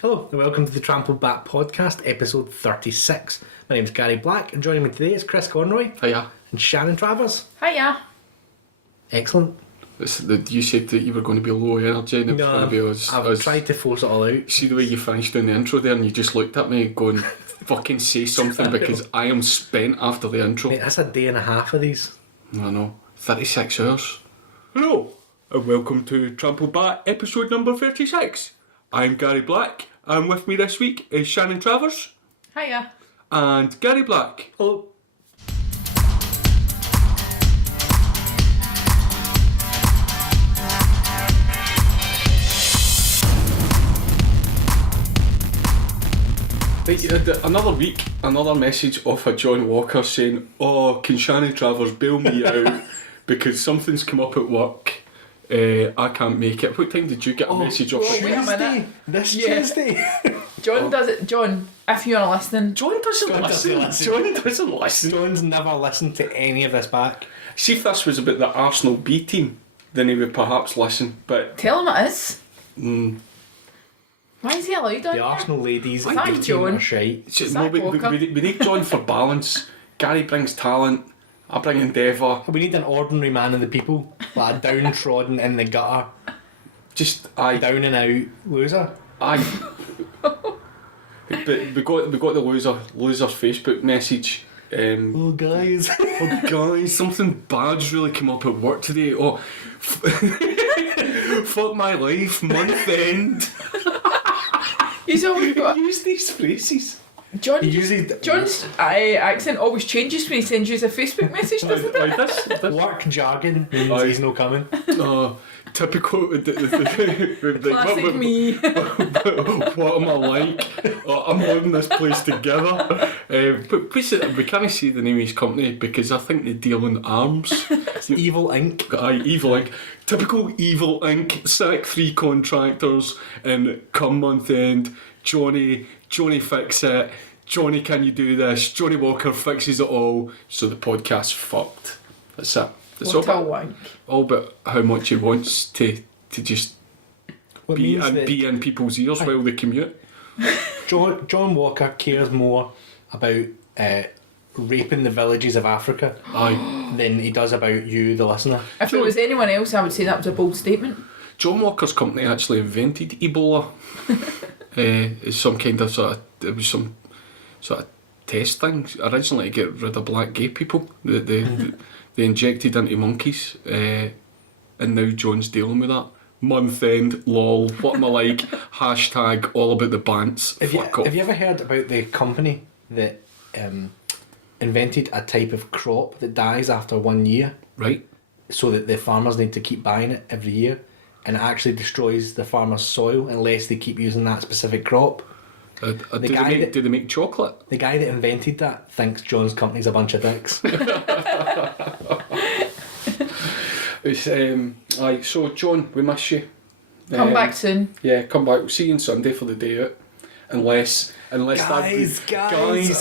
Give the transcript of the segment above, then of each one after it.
Hello and welcome to the Trampled Bat Podcast, episode 36. My name's Gary Black and joining me today is Chris Conroy. Hiya. And Shannon Travers. Hiya. Excellent. You said that you were going to be low energy and it was going to be us. I've tried to force it all out. See the way you finished doing the intro there and you just looked at me going, fucking say something because I am spent after the intro. Mate, that's a day and a half of these. I know. 36 hours. Hello and welcome to Trampled Bat episode number 36. I'm Gary Black and with me this week is Shannon Travers. Hiya. And Gary Black. Hello. Another week, another message off of John Walker saying, "Oh, can Shannon Travers bail me out because something's come up at work. I can't make it." What time did you get a message off? Wait a minute. Tuesday. John does it. John, if you are listening. John doesn't listen. John's never listened to any of this back. See, if this was about the Arsenal B team, then he would perhaps listen. But Tell him it is. Why is he allowed on The Arsenal ladies Thank B team John. are shite. Zach we Walker. need John for balance. Gary brings talent. I bring endeavour. We need an ordinary man of the people, like a downtrodden in the gutter, Just down and out loser. But we got the loser's Facebook message. Oh guys. Oh guys, something bad's really come up at work today. Oh, fuck my life, month end. He's always got. Use these phrases. John's accent always changes when he sends you a Facebook message, doesn't it? This Work jargon means Aye. he's no coming. Typical. Classic me. What am I like? Oh, I'm holding this place together. But please, we can't say the name of his company because I think they deal in arms. Evil Inc. Aye, Evil Inc. Typical Evil Inc. Sack 3 contractors and come month end, Johnny fix it. Johnny, can you do this? Johnny Walker fixes it all. So the podcast's fucked. That's it. It's What a wank. all about how much he wants to just What be means that in people's ears while they commute. John Walker cares more about raping the villages of Africa Aye. than he does about you, the listener. If it was anyone else, I would say that was a bold statement. John Walker's company actually invented Ebola. It's some kind of it was some sort of test thing originally to get rid of black gay people. They injected into monkeys, and now John's dealing with that. Month end, lol, what am I like? Hashtag all about the bants. Have Fuck off. you ever heard about the company that invented a type of crop that dies after 1 year, Right? so that the farmers need to keep buying it every year, and it actually destroys the farmer's soil unless they keep using that specific crop? Do they make chocolate? The guy that invented that thinks John's company's a bunch of dicks. It's, aye, so John, we miss you. Come back soon. Yeah, come back. We'll see you on Sunday for the day out. Unless Guys,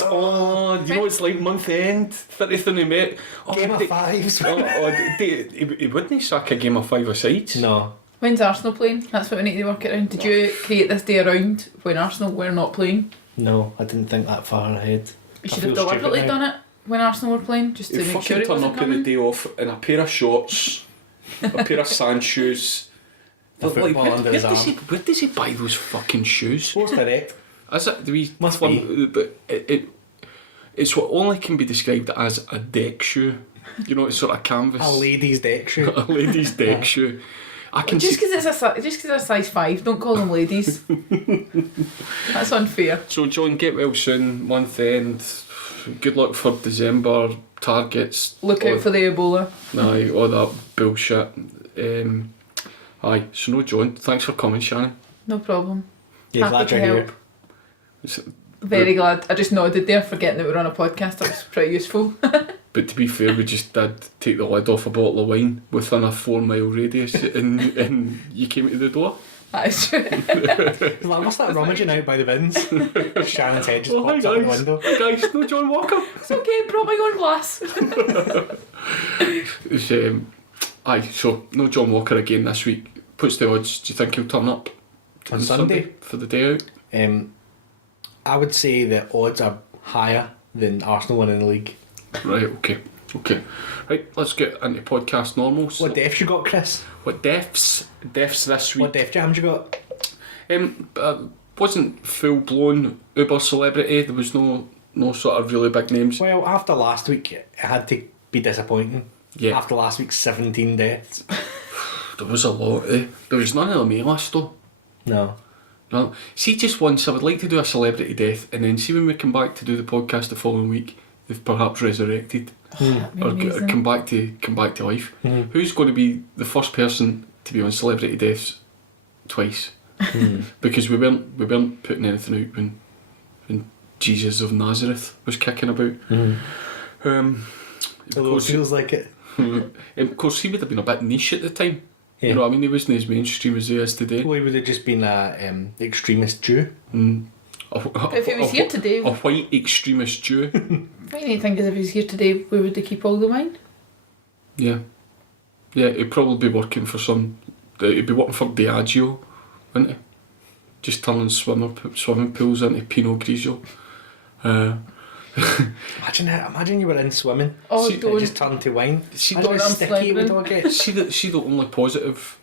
oh, you know it's like month end, 30th of May. Oh, Game of fives. He wouldn't sack a game of 5 asides. No. When's Arsenal playing? That's what we need to work it around. Did you create this day around when Arsenal were not playing? No, I didn't think that far ahead. You should have deliberately done it when Arsenal were playing, just to He'd make sure fucking it turn wasn't up on the coming. day off in a pair of shorts, a pair of sand shoes. A football under his arm. Where does he buy those fucking shoes? Sports Direct. Is it? Do we Must but it's what only can be described as a deck shoe. You know, it's sort of canvas. A lady's deck shoe. A lady's deck shoe. I can Just see. because it's a size 5, don't call them ladies. That's unfair. So John, get well soon. Month end. Good luck for December targets. Look out for the Ebola. Aye, all that bullshit. Aye, so no, John. Thanks for coming, Shannon. No problem. Yeah, Happy glad to you're help. here. It's- Very glad. I just nodded there, forgetting that we're on a podcast. That was pretty useful. But to be fair, we just did take the lid off a bottle of wine within a 4-mile radius, and you came to the door. That is true. Like, what's that rummaging out by the bins? Shannon's head just Hi pops up in the guys, window. hi guys, no John Walker. It's okay, brought my own glass. It's, aye, so no John Walker again this week. What's the odds? Do you think he'll turn up On Sunday? for the day out? I would say the odds are higher than Arsenal winning the league. Right, okay. Right, let's get into podcast normals. What deaths you got, Chris? What deaths? Deaths this week. What death jams you got? Wasn't full blown uber celebrity. There was no sort of really big names. Well, after last week, it had to be disappointing. Yeah. After last week's 17 deaths. There was a lot. There was none of them A-list though. No. No. See, just once I would like to do a celebrity death, and then see when we come back to do the podcast the following week, they've perhaps resurrected or come back to life. Who's going to be the first person to be on celebrity deaths twice? Because we weren't putting anything out when Jesus of Nazareth was kicking about. Although it feels like it. Of course, he would have been a bit niche at the time. Yeah. You know what I mean? He wasn't as mainstream as he is today. Well, he would have just been a extremist Jew. If he was here today, a white extremist Jew. what do you think is if he was here today, where would they keep all the wine? Yeah, he'd probably be working for he'd be working for Diageo, wouldn't he? Just turning swimming pools into Pinot Grigio. Imagine you were in swimming. Oh, and it just turned to wine. See, Imagine how sticky it would all get. see the only positive.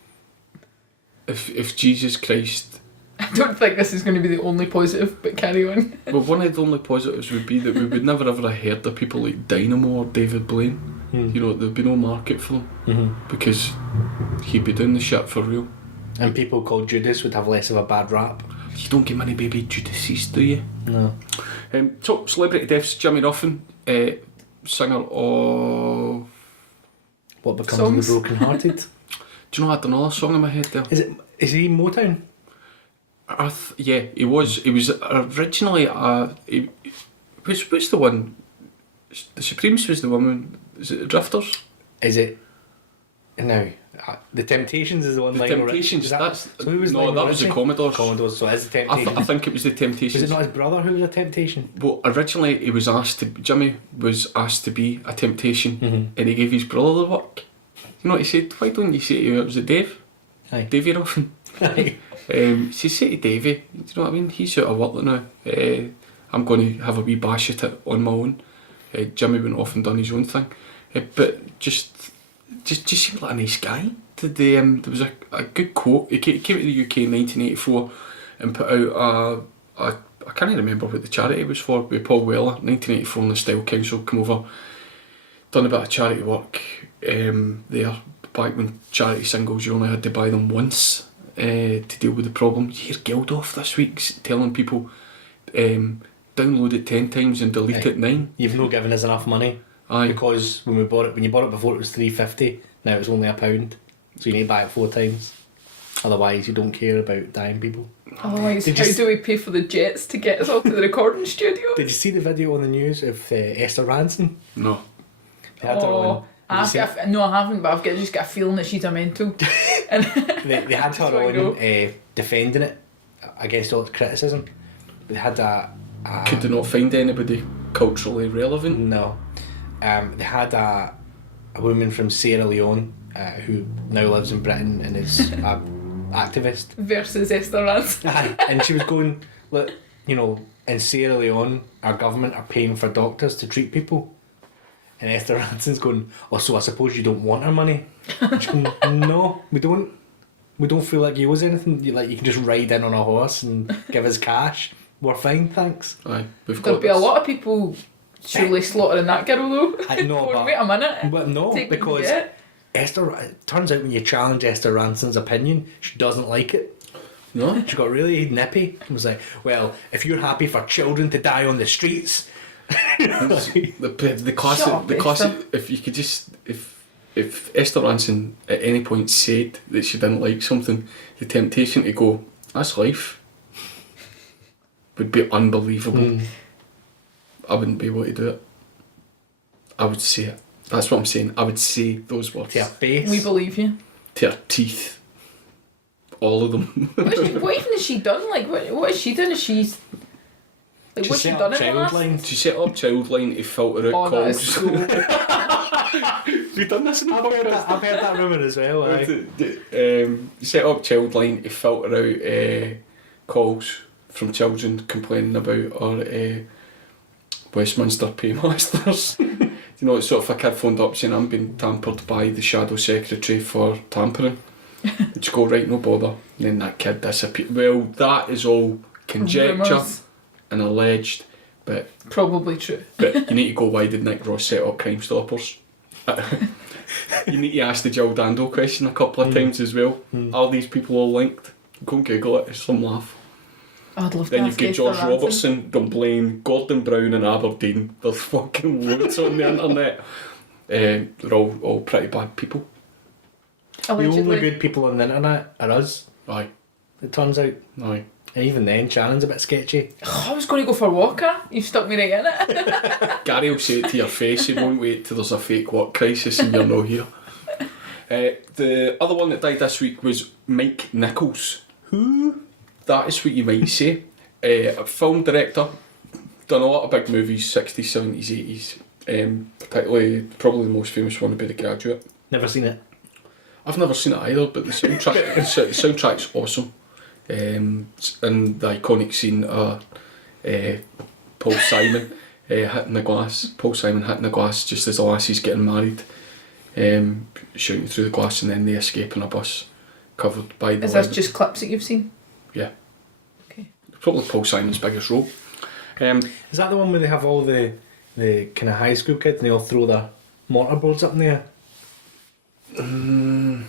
If Jesus Christ. I don't think this is going to be the only positive, but carry on. Well, one of the only positives would be that we would never ever have heard of people like Dynamo or David Blaine. You know, there'd be no market for them because he'd be doing the shit for real. And people called Judas would have less of a bad rap. You don't get many baby Judases, do you? No. Top celebrity deaths: Jimmy Ruffin, singer of. What becomes Songs? of the broken hearted? Do you know I had another song in my head there? Is he Motown? Yeah, he was. He was originally. What's the one? The Supremes was the one. Is it the Drifters? Is it? No. The Temptations is the one. The Lionel Temptations. Richie. That's so who was no, Lionel that was the Richie? Commodores. Commodores. So it is the Temptations. I think it was the Temptations. Was it not his brother who was a Temptation? Well, originally Jimmy was asked to be a Temptation, and he gave his brother the work. You know what he said? Why don't you say to him? Was it Dave? Aye. Davey Ruffin. Aye. She said to Davey, do you know what I mean? He's out of work now. I'm going to have a wee bash at it on my own. Jimmy went off and done his own thing. But just seemed like a nice guy. There was a good quote. He came to the UK in 1984 and put out I can't even remember what the charity was for, with Paul Weller, 1984, and the Style Council come over, done a bit of charity work there, back when charity singles you only had to buy them once to deal with the problem. You hear Geldof this week telling people download it 10 times and delete it 9. You've not given us enough money. Aye. Because when you bought it before it was £3.50, now it's only £1. So you need to buy it 4 times. Otherwise you don't care about dying people. Oh, how do we pay for the jets to get us all to the recording studio? Did you see the video on the news of Esther Ranson? No. They had her on. No, I haven't, but I've just got a feeling that she's a mental. And they had her on defending it against all its criticism. They had Could they not find anybody culturally relevant? No. They had a woman from Sierra Leone who now lives in Britain and is a activist. versus Esther Ranson. Aye. And she was going, look, in Sierra Leone, our government are paying for doctors to treat people. And Esther Ranson's going, oh, so I suppose you don't want our money? And she's going, no, we don't. We don't feel like you owe us anything. You can just ride in on a horse and give us cash. We're fine, thanks. Aye, There'll be a lot of people surely slaughtering that girl though. I know, Wait a minute. But no, because it turns out when you challenge Esther Ranson's opinion, she doesn't like it. No? She got really nippy and was like, well, if you're happy for children to die on the streets... the classic, if you could just, if Esther Ranson at any point said that she didn't like something, the temptation to go, that's life, would be unbelievable. I wouldn't be able to do it. I would say it. That's what I'm saying. I would say those words. To her face. We believe you. To her teeth. All of them. What even has she done? What has she done? Is she's... what's she done in the last? She set up Childline to filter out calls. Have you done this in the podcast? I've heard that rumour as well. Set up Childline to filter out calls from children complaining about our Westminster paymasters. You know, it's sort of a kid phoned up saying I'm being tampered by the shadow secretary for tampering. And you go, right, no bother. And then that kid disappeared. Well, that is all conjecture Rumours. and alleged, but Probably true. you need to go, why did Nick Ross set up Crime Stoppers? You need to ask the Jill Dando question a couple of times as well. Are these people all linked? Go and Google it, it's some laugh. I'd love to Then you've ask got Esther George Ransom. Robertson, Dunblane, Gordon Brown in Aberdeen. There's fucking loads on the internet. They're all pretty bad people. The only Allegedly. good people on the internet are us, Aye, it turns out. aye. And even then, Shannon's a bit sketchy. I was going to go for Walker. You've stuck me right in it. Gary will say it to your face, he won't wait till there's a fake work crisis and you're not here. The other one that died this week was Mike Nichols. Who? That is what you might say. A film director, done a lot of big movies, 60s, 70s, 80s. Particularly, probably the most famous one would be The Graduate. Never seen it. I've never seen it either, but the soundtrack's awesome. And the iconic scene of Paul Simon hitting the glass. Paul Simon hitting the glass just as the lassie's getting married, shouting through the glass, and then they escape in a bus covered by the. Is this just clips that you've seen? Yeah. Okay. Probably Paul Simon's biggest role. Is that the one where they have all the kind of high school kids and they all throw their mortarboards up in the air? Yeah,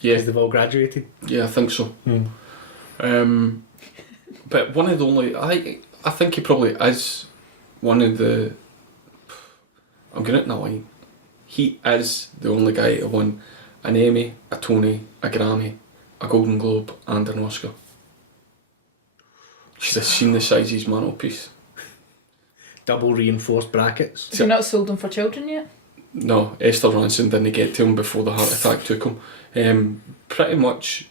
Because they've all graduated. yeah, I think so. But one of the only, I think he probably is one of the. I'm getting it in a line. He is the only guy to won an Emmy, a Tony, a Grammy, a Golden Globe, and an Oscar. Should have seen the size of his mantelpiece. Double reinforced brackets. Have you not sold them for children yet? No, Esther Ransom didn't get to him before the heart attack took him. Pretty much,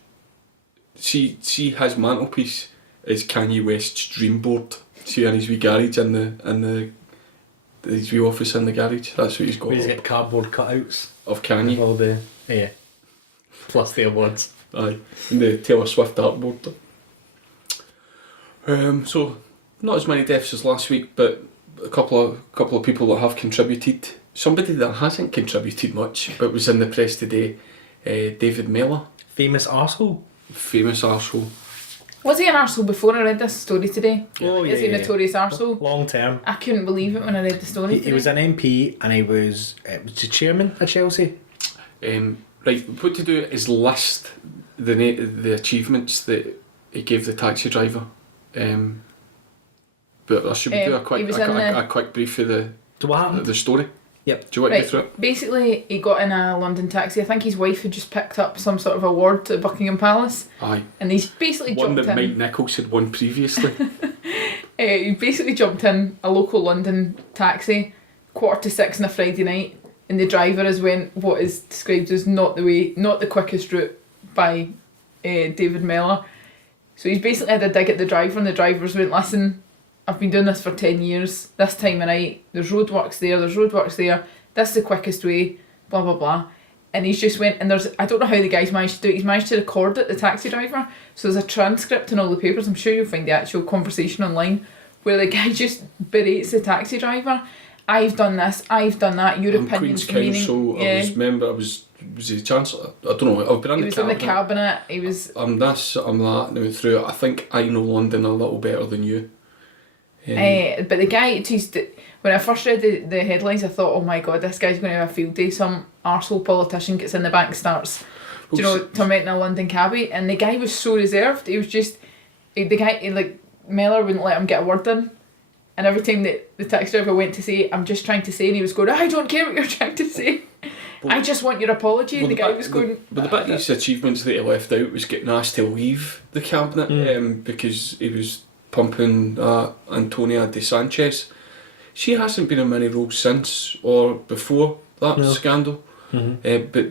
see his mantelpiece is Kanye West's dream board. See in his wee garage his wee office in the garage. That's what he's got. Where he's got cardboard cutouts Of of Kanye. all the plus the awards. Aye, and the Taylor Swift artboard. So not as many deaths as last week, but a couple of people that have contributed. Somebody that hasn't contributed much, but was in the press today, David Mellor, Famous arsehole. famous arsehole. Was he an arsehole before I read this story today? Oh, Is he a notorious arsehole? Long term. I couldn't believe it when I read the story today. He was an MP and he was the chairman of Chelsea. Right, what to do is list the achievements that he gave the taxi driver. But I should do a he was in a quick brief of So what happened? the story. Yep. Do you want to Right, go through it? basically he got in a London taxi. I think his wife had just picked up some sort of award at Buckingham Palace, Aye. and he's basically One jumped that in. Mike Nichols had won previously. He basically jumped in a local London taxi, 6:15 on a Friday night, and the driver has went what is described as not the quickest route by David Mellor. So he's basically had a dig at the driver, and the drivers went, "Listen, I've been doing this for 10 years, this time of night, there's roadworks there, this is the quickest way, blah blah blah." And he's just went, and I don't know how the guy's managed to do it, he's managed to record it, the taxi driver, so there's a transcript in all the papers, I'm sure you'll find the actual conversation online, where the guy just berates the taxi driver. "I've done this, I've done that, your I'm opinion's Queen's Counsel. meaning..." I was he Chancellor? I don't know. I've been in He the was cabinet. in the cabinet, he was... I'm this, I'm that, and I went through it. I think I know London a little better than you. But the guy, when I first read the headlines, I thought, oh my god, this guy's going to have a field day. Some arsehole politician gets in the bank, starts, tormenting a London cabbie, and the guy was so reserved. He was just, Mellor wouldn't let him get a word in, and every time that the taxi driver went to say, "I'm just trying to say," and he was going, "I don't care what you're trying to say. I just want your apology." And the guy was going... But the bit of his achievements that he left out was getting asked to leave the cabinet because he was pumping Antonia de Sanchez. She hasn't been in many roles since or before that scandal, but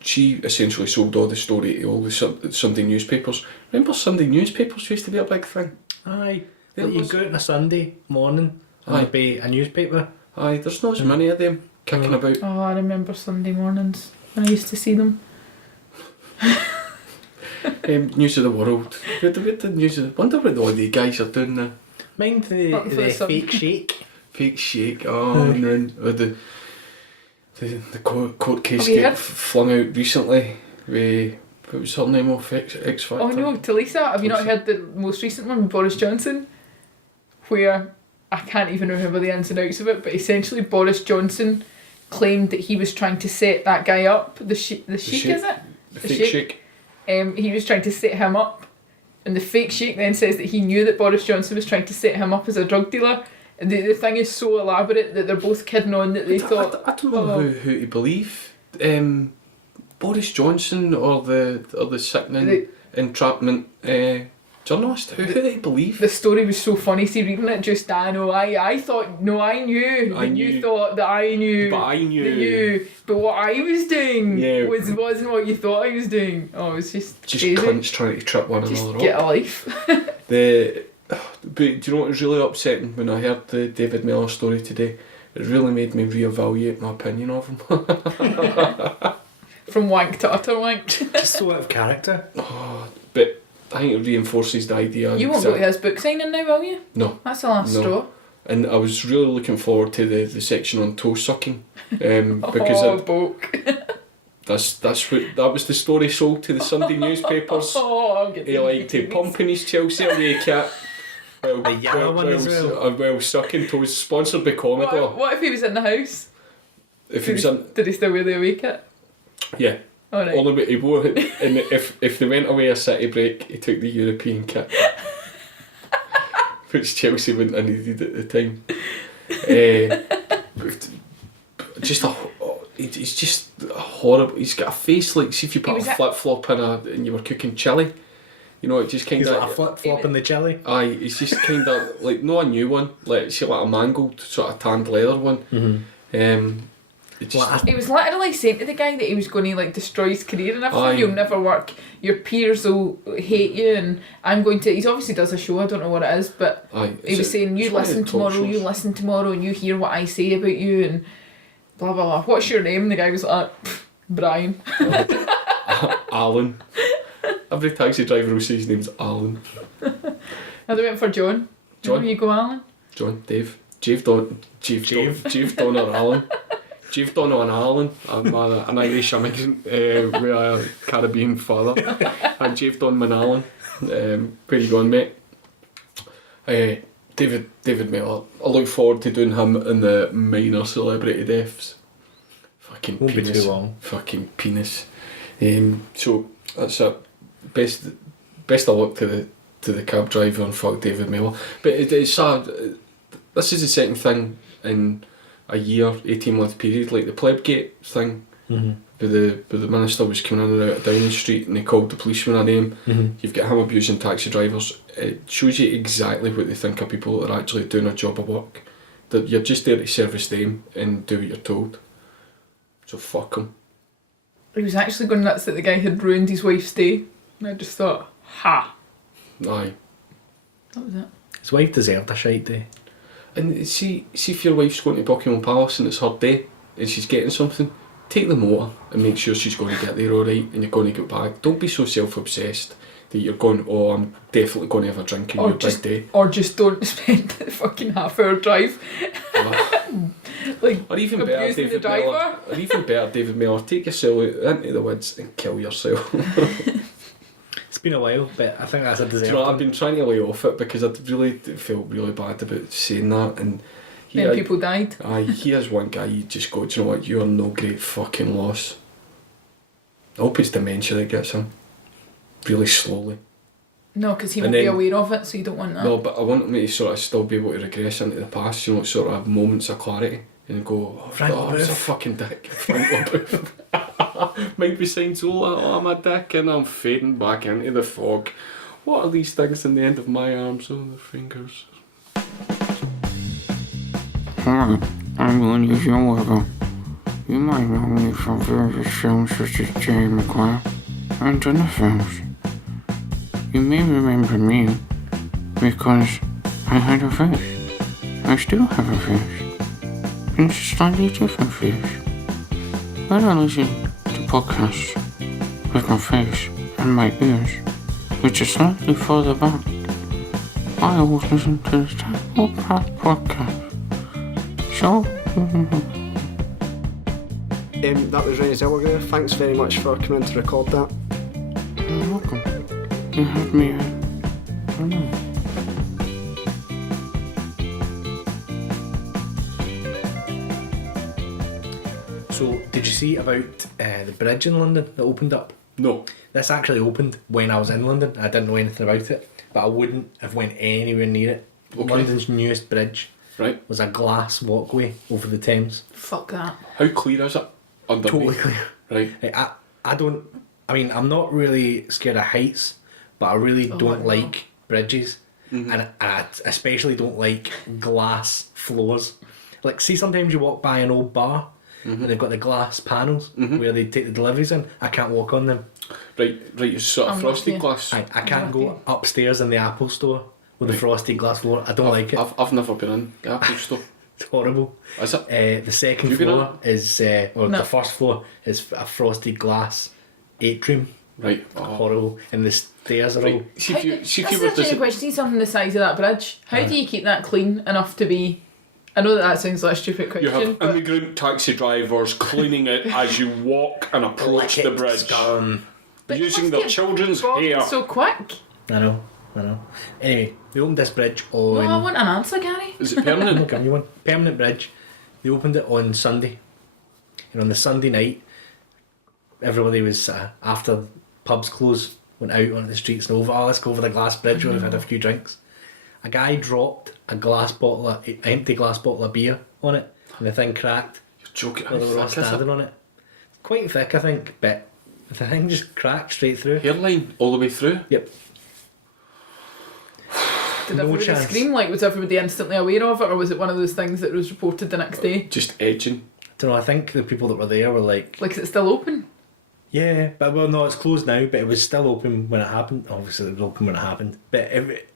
she essentially sold all the story to all the Sunday newspapers. Remember Sunday newspapers used to be a big thing? Aye. You go out on a Sunday morning and there'd be a newspaper. Aye, there's not as many of them kicking about. Oh, I remember Sunday mornings when I used to see them. News of the world. With the news of wonder what all the guys are doing now. Mind the Not for the sun. fake shake. Fake shake. Oh, and then the court case Have you get heard? flung out recently. What was her name off X Factor? Oh no, Talisa, have you not heard the most recent one with Boris Johnson? Where I can't even remember the ins and outs of it, but essentially Boris Johnson claimed that he was trying to set that guy up. The sheik, sheik. is it? The fake shake. He was trying to set him up, and the fake sheik then says that he knew that Boris Johnson was trying to set him up as a drug dealer. And the thing is so elaborate that they're both kidding on that they thought. I don't know who to believe. Boris Johnson or the sickening entrapment journalist. Who to believe? The story was so funny. See, reading it just, I knew. I thought, no, I knew. And you thought that I knew. But I knew. That you. But what I was doing wasn't what you thought I was doing. Oh, it was just crazy. Cunts trying to trip one Just another get up. a life. But do you know what was really upsetting when I heard the David Miller story today? It really made me reevaluate my opinion of him. From wank to utter wank. Just so out of character. But I think it reinforces the idea. You won't go to his book signing now, will you? No. That's the last straw. And I was really looking forward to the section on toe sucking. Because book. that was the story sold to the Sunday newspapers. I'm getting He liked to pump in his Chelsea away kit. The yellow one as well. Well, sucking toes, sponsored by Commodore. What if he was in the house? If he was in, Did he still wear the away kit? yeah. Oh, right. Only way he wore it, and if they went away a city break, he took the European kit, which Chelsea wouldn't have needed at the time. He's just horrible. He's got a face like, see if you put a flip flop in and you were cooking chilli. You know, it just kind He's of like a flip flop in the chili. Aye, it's just kind of like not a new one, like see like a mangled sort of tanned leather one. Mm-hmm. He was literally saying to the guy that he was going to like destroy his career and everything. Aye. You'll never work. Your peers will hate you, and I'm going to. He obviously does a show. I don't know what it is, but he was saying you listen tomorrow. You listen tomorrow, and you hear what I say about you, and blah blah blah. What's your name? And the guy was like, Brian. Alan. Every taxi driver will say his name's Alan. And they went for John. John. You go, Alan. John, Dave. Jave Donner Alan. Jave Donner and Alan. I'm an Irish immigrant with a Caribbean father. And Jave Donman Alan. Where you going, mate? David Miller. I look forward to doing him in the minor celebrity deaths. Fucking Won't penis. be too long. Fucking penis. So that's it. Best of luck to the cab driver and fuck David Miller. But it's sad. This is the second thing in a year, 18-month period, like the Plebgate thing. Mm-hmm. Where the minister was coming in and out of Downing Street and they called the policeman a name. Mm-hmm. You've got him abusing taxi drivers. It shows you exactly what they think of people that are actually doing a job of work. That you're just there to service them and do what you're told. So fuck them. He was actually going nuts that the guy had ruined his wife's day. And I just thought, ha. Aye. That was it. His wife deserved a shite day. And see if your wife's going to Buckingham Palace and it's her day and she's getting something, take the motor and make sure she's going to get there alright and you're going to get back. Don't be so self-obsessed that you're going, oh, I'm definitely going to have a drink on your big day. Or just don't spend the fucking half-hour drive. Like, or even better, abusing the driver. David Miller, take yourself out into the woods and kill yourself. It's been a while, but I think that's a deserved You know, I've one. been trying to lay off it because I really felt really bad about saying that, and Then people died. He is one guy you just go, do you know what, you are no great fucking loss. I hope it's dementia that gets him. Really slowly. No, because he won't be aware of it, so you don't want that. No, but I want him to sort of still be able to regress into the past, you know, sort of have moments of clarity and go, oh, Frank I was a fucking dick. Frank LaBeouf. Might be saying Zola, oh, I'm a dick, and I'm fading back into the fog. What are these things in the end of my arms? Oh, the fingers. Hi, I'm Linda Weber. You might know me from various films such as Jerry Maguire and other films. You may remember me because I had a face. I still have a face. It's a slightly different face. But I listen to podcasts with my face and and my ears, which is slightly further back. I always listen to the Tackle Pat podcast. So, That was Rennie Zellweger. Thanks very much for coming to record that. you're welcome. You had me at, I don't know. So, did you see about the bridge in London that opened up? No. This actually opened when I was in London. I didn't know anything about it, but I wouldn't have went anywhere near it. Okay. London's newest bridge Right. was a glass walkway over the Thames. Fuck that. How clear is it? Underneath. Totally clear. Right. Like, I'm not really scared of heights, but I really don't no. like bridges. And I especially don't like glass floors. Like, see, sometimes you walk by an old bar and they've got the glass panels where they take the deliveries in. I can't walk on them. Right, it's sort of I'm frosted with you. glass. I can't go upstairs in the Apple store with the frosted glass floor. I don't like it. I've never been in the Apple store. It's horrible. Is it? The second You've been floor is, or No. the first floor is a frosted glass atrium. Right. Oh. Horrible. And the stairs are all. Right. See if you This were is actually a dis- question. See something the size of that bridge. How do you keep that clean enough to be? I know that sounds like a stupid you question, have but immigrant taxi drivers cleaning it as you walk and approach the bridge, But using it their must get children's bogged hair. so quick. I know. Anyway, they opened this bridge No, I on. want an answer, Gary. Is it I'm permanent? giving you one. Permanent bridge. They opened it on Sunday. And on the Sunday night, everybody was, after pubs closed, went out onto the streets and over. Oh, let's go over the glass bridge where we've had a few drinks. A guy dropped an empty glass bottle of beer on it, and the thing cracked You're joking. while they were all How thick is standing it? on it. Quite thick, I think, but the thing just cracked straight through. Hairline all the way through. Yep. Did No everybody chance. scream? Like, was everybody instantly aware of it, or was it one of those things that was reported the next day? Just edging. Don't know, I think the people that were there were like, Like, is it still open? yeah, but well, no, it's closed now, but it was still open when it happened. Obviously, it was open when it happened, but it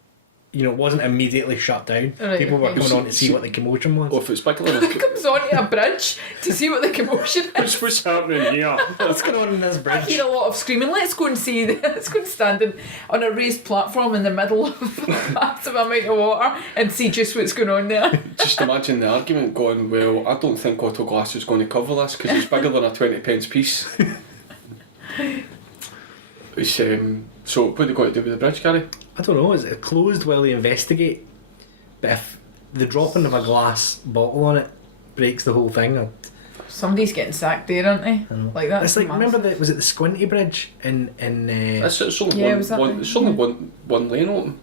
wasn't immediately shut down. Right, People were okay. coming on to see what the commotion was. Oh, if it's bigger than It comes onto a bridge to see what the commotion is. what's happening here? What's going on in this I bridge? hear a lot of screaming. Let's go and see. Let's go and stand on a raised platform in the middle of a massive amount of water and see just what's going on there. Just imagine the argument going, well, I don't think Auto Glass is going to cover this because it's bigger than a 20p piece. It's, so what have they got to do with the bridge, Gary? I don't know, is it closed while they investigate? But if the dropping of a glass bottle on it breaks the whole thing, Somebody's getting sacked there, aren't they? know. Like that. it's like, remember, was it the Squinty Bridge in It's only, Yeah, was that one, the- it's only one lane open.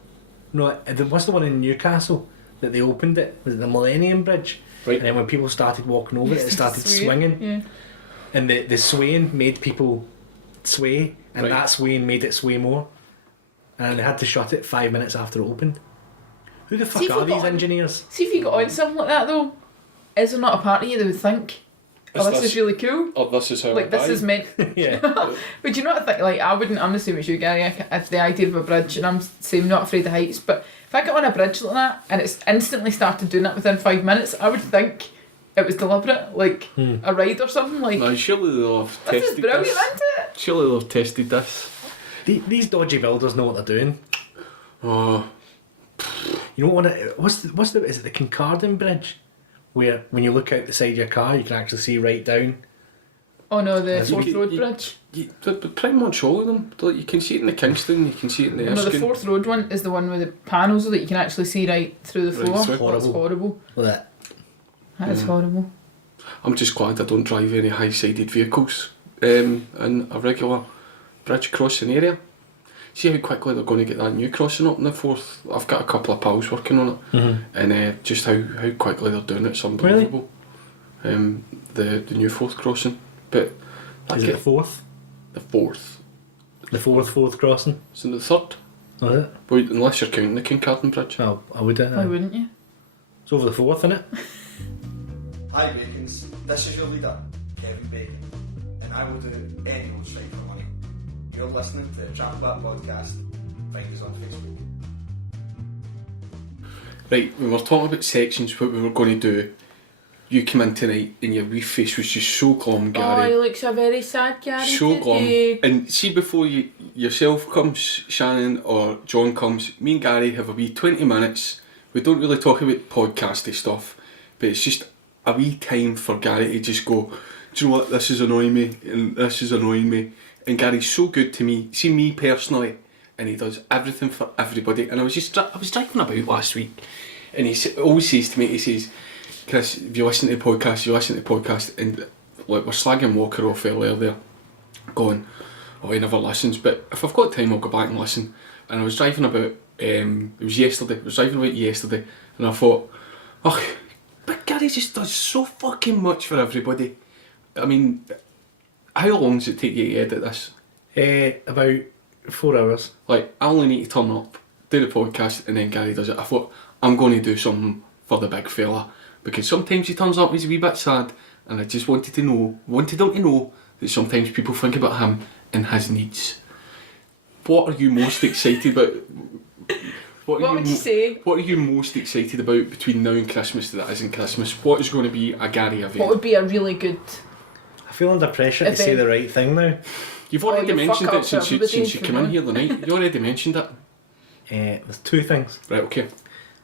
no, there was the one in Newcastle that they opened it, was it the Millennium Bridge? Right. And then when people started walking over it, it started swinging. Yeah. And the swaying made people sway, and Right. that swaying made it sway more. And they had to shut it 5 minutes after it opened. Who the fuck See if are you these got on- engineers? See if you got on something like that though. Is there not a part of you that would think, oh, Is this this- is really cool? Or this is how I Like, this die. is meant. Yeah. Would you not think, like, I'm the same as you, Gary, if the idea of a bridge, and I'm saying not afraid of heights, but if I got on a bridge like that and it's instantly started doing it within 5 minutes, I would think it was deliberate, like a ride or something. Like, No, surely they'll have this is tested brilliant, this. isn't it? Surely they'll have tested this. These dodgy builders know what they're doing. Oh, You know what? Is it the Kincardine Bridge, where when you look out the side of your car, you can actually see right down. Oh no, the You- Fourth you- Road you- Bridge. but pretty much all of them. Like, you can see it in the Kingston, you can see it in the No, the Erskine. Fourth Road one is the one with the panels that you can actually see right through the Right floor. through. That's horrible. Well, that That is horrible. I'm just glad I don't drive any high-sided vehicles in a regular bridge crossing area. See how quickly they're going to get that new crossing up in the Forth. I've got a couple of pals working on it, and just how quickly they're doing it's unbelievable. The new Forth crossing, but is it the fourth? the fourth. The fourth crossing? Isn't it the third? Oh, is it? Well, unless you're counting the Kincardine Bridge. Oh, I would. Why wouldn't you? It's over the fourth, isn't it? Hi Bacons, this is your leader, Kevin Bacon, and I will do any old strike for money. You're listening to the Chat Bat Podcast. Find us on Facebook. Right, when we're talking about sections, what we were going to do you came in tonight and your wee face was just so glum, Oh, Gary. he looks a very sad Gary So glum. today. And see, before yourself comes, Shannon, or John comes, me and Gary have a wee 20 minutes. We don't really talk about podcasty stuff, but it's just a wee time for Gary to just go, do you know what, this is annoying me, and this is annoying me. And Gary's so good to me, see me personally, and he does everything for everybody. And I was driving about last week, and he always says to me, he says, Chris, if you listen to the podcast, and like, we're slagging Walker off earlier there, going, oh, he never listens, but if I've got time I'll go back and listen. And I was driving about, it was yesterday, and I thought, oh, but Gary just does so fucking much for everybody. I mean, how long does it take you to edit this? About 4 hours. Like, I only need to turn up, do the podcast, and then Gary does it. I thought, I'm going to do something for the big fella, because sometimes he turns up, he's a wee bit sad, and I just wanted him to know that sometimes people think about him and his needs. What are you most excited about? What would you say? What are you most excited about between now and Christmas that isn't Christmas? What is going to be a Gary event? What would be a really good... I feel under pressure to say the right thing now. You've already you mentioned fuck it up since you came in everybody. here the night. You already mentioned it. There's 2 things. Right, okay.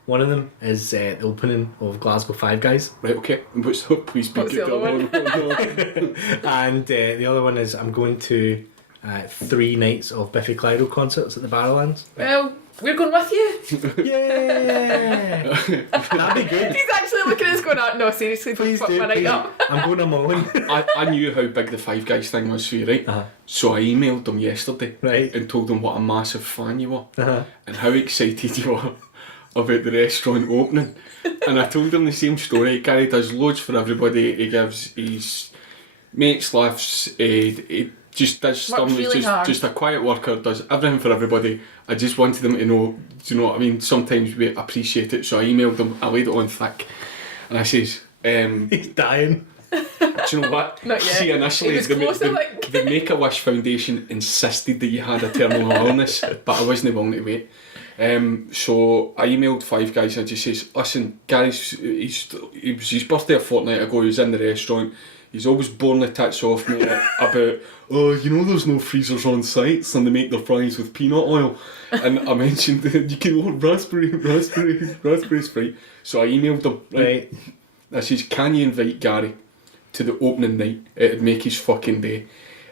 One of them is the opening of Glasgow Five Guys. Right, okay. And what's the please speak What's it the other one? And the other one is I'm going to 3 nights of Biffy Clyro concerts at the Barrowlands. Well, we're going with you. Yeah! That'd be good. He's actually looking at us going, no, seriously, don't Please fuck do, my night please. up. I'm going on my own. I knew how big the Five Guys thing was for you, right? Uh-huh. So I emailed them yesterday Right. and told them what a massive fan you were Uh-huh. and how excited you were about the restaurant opening. And I told them the same story. Gary does loads for everybody. He gives his mates laughs. He just does stuff. He's really hard. just a quiet worker. Does everything for everybody. I just wanted them to know. Do you know what I mean? Sometimes we appreciate it. So I emailed them. I laid it on thick, and I says, He's dying. do you know what? Not yet. See, initially It was the close, I think. the Make-A-Wish Foundation insisted that you had a terminal illness, but I wasn't willing to wait. So I emailed Five Guys and I just says, listen, Gary's, it was his birthday a fortnight ago, he was in the restaurant, he's always borne the tits off me about, oh, you know there's no freezers on sites and they make their fries with peanut oil. And I mentioned that you can order raspberry Sprite. So I emailed them, right? I says, can you invite Gary to the opening night? It'd make his fucking day.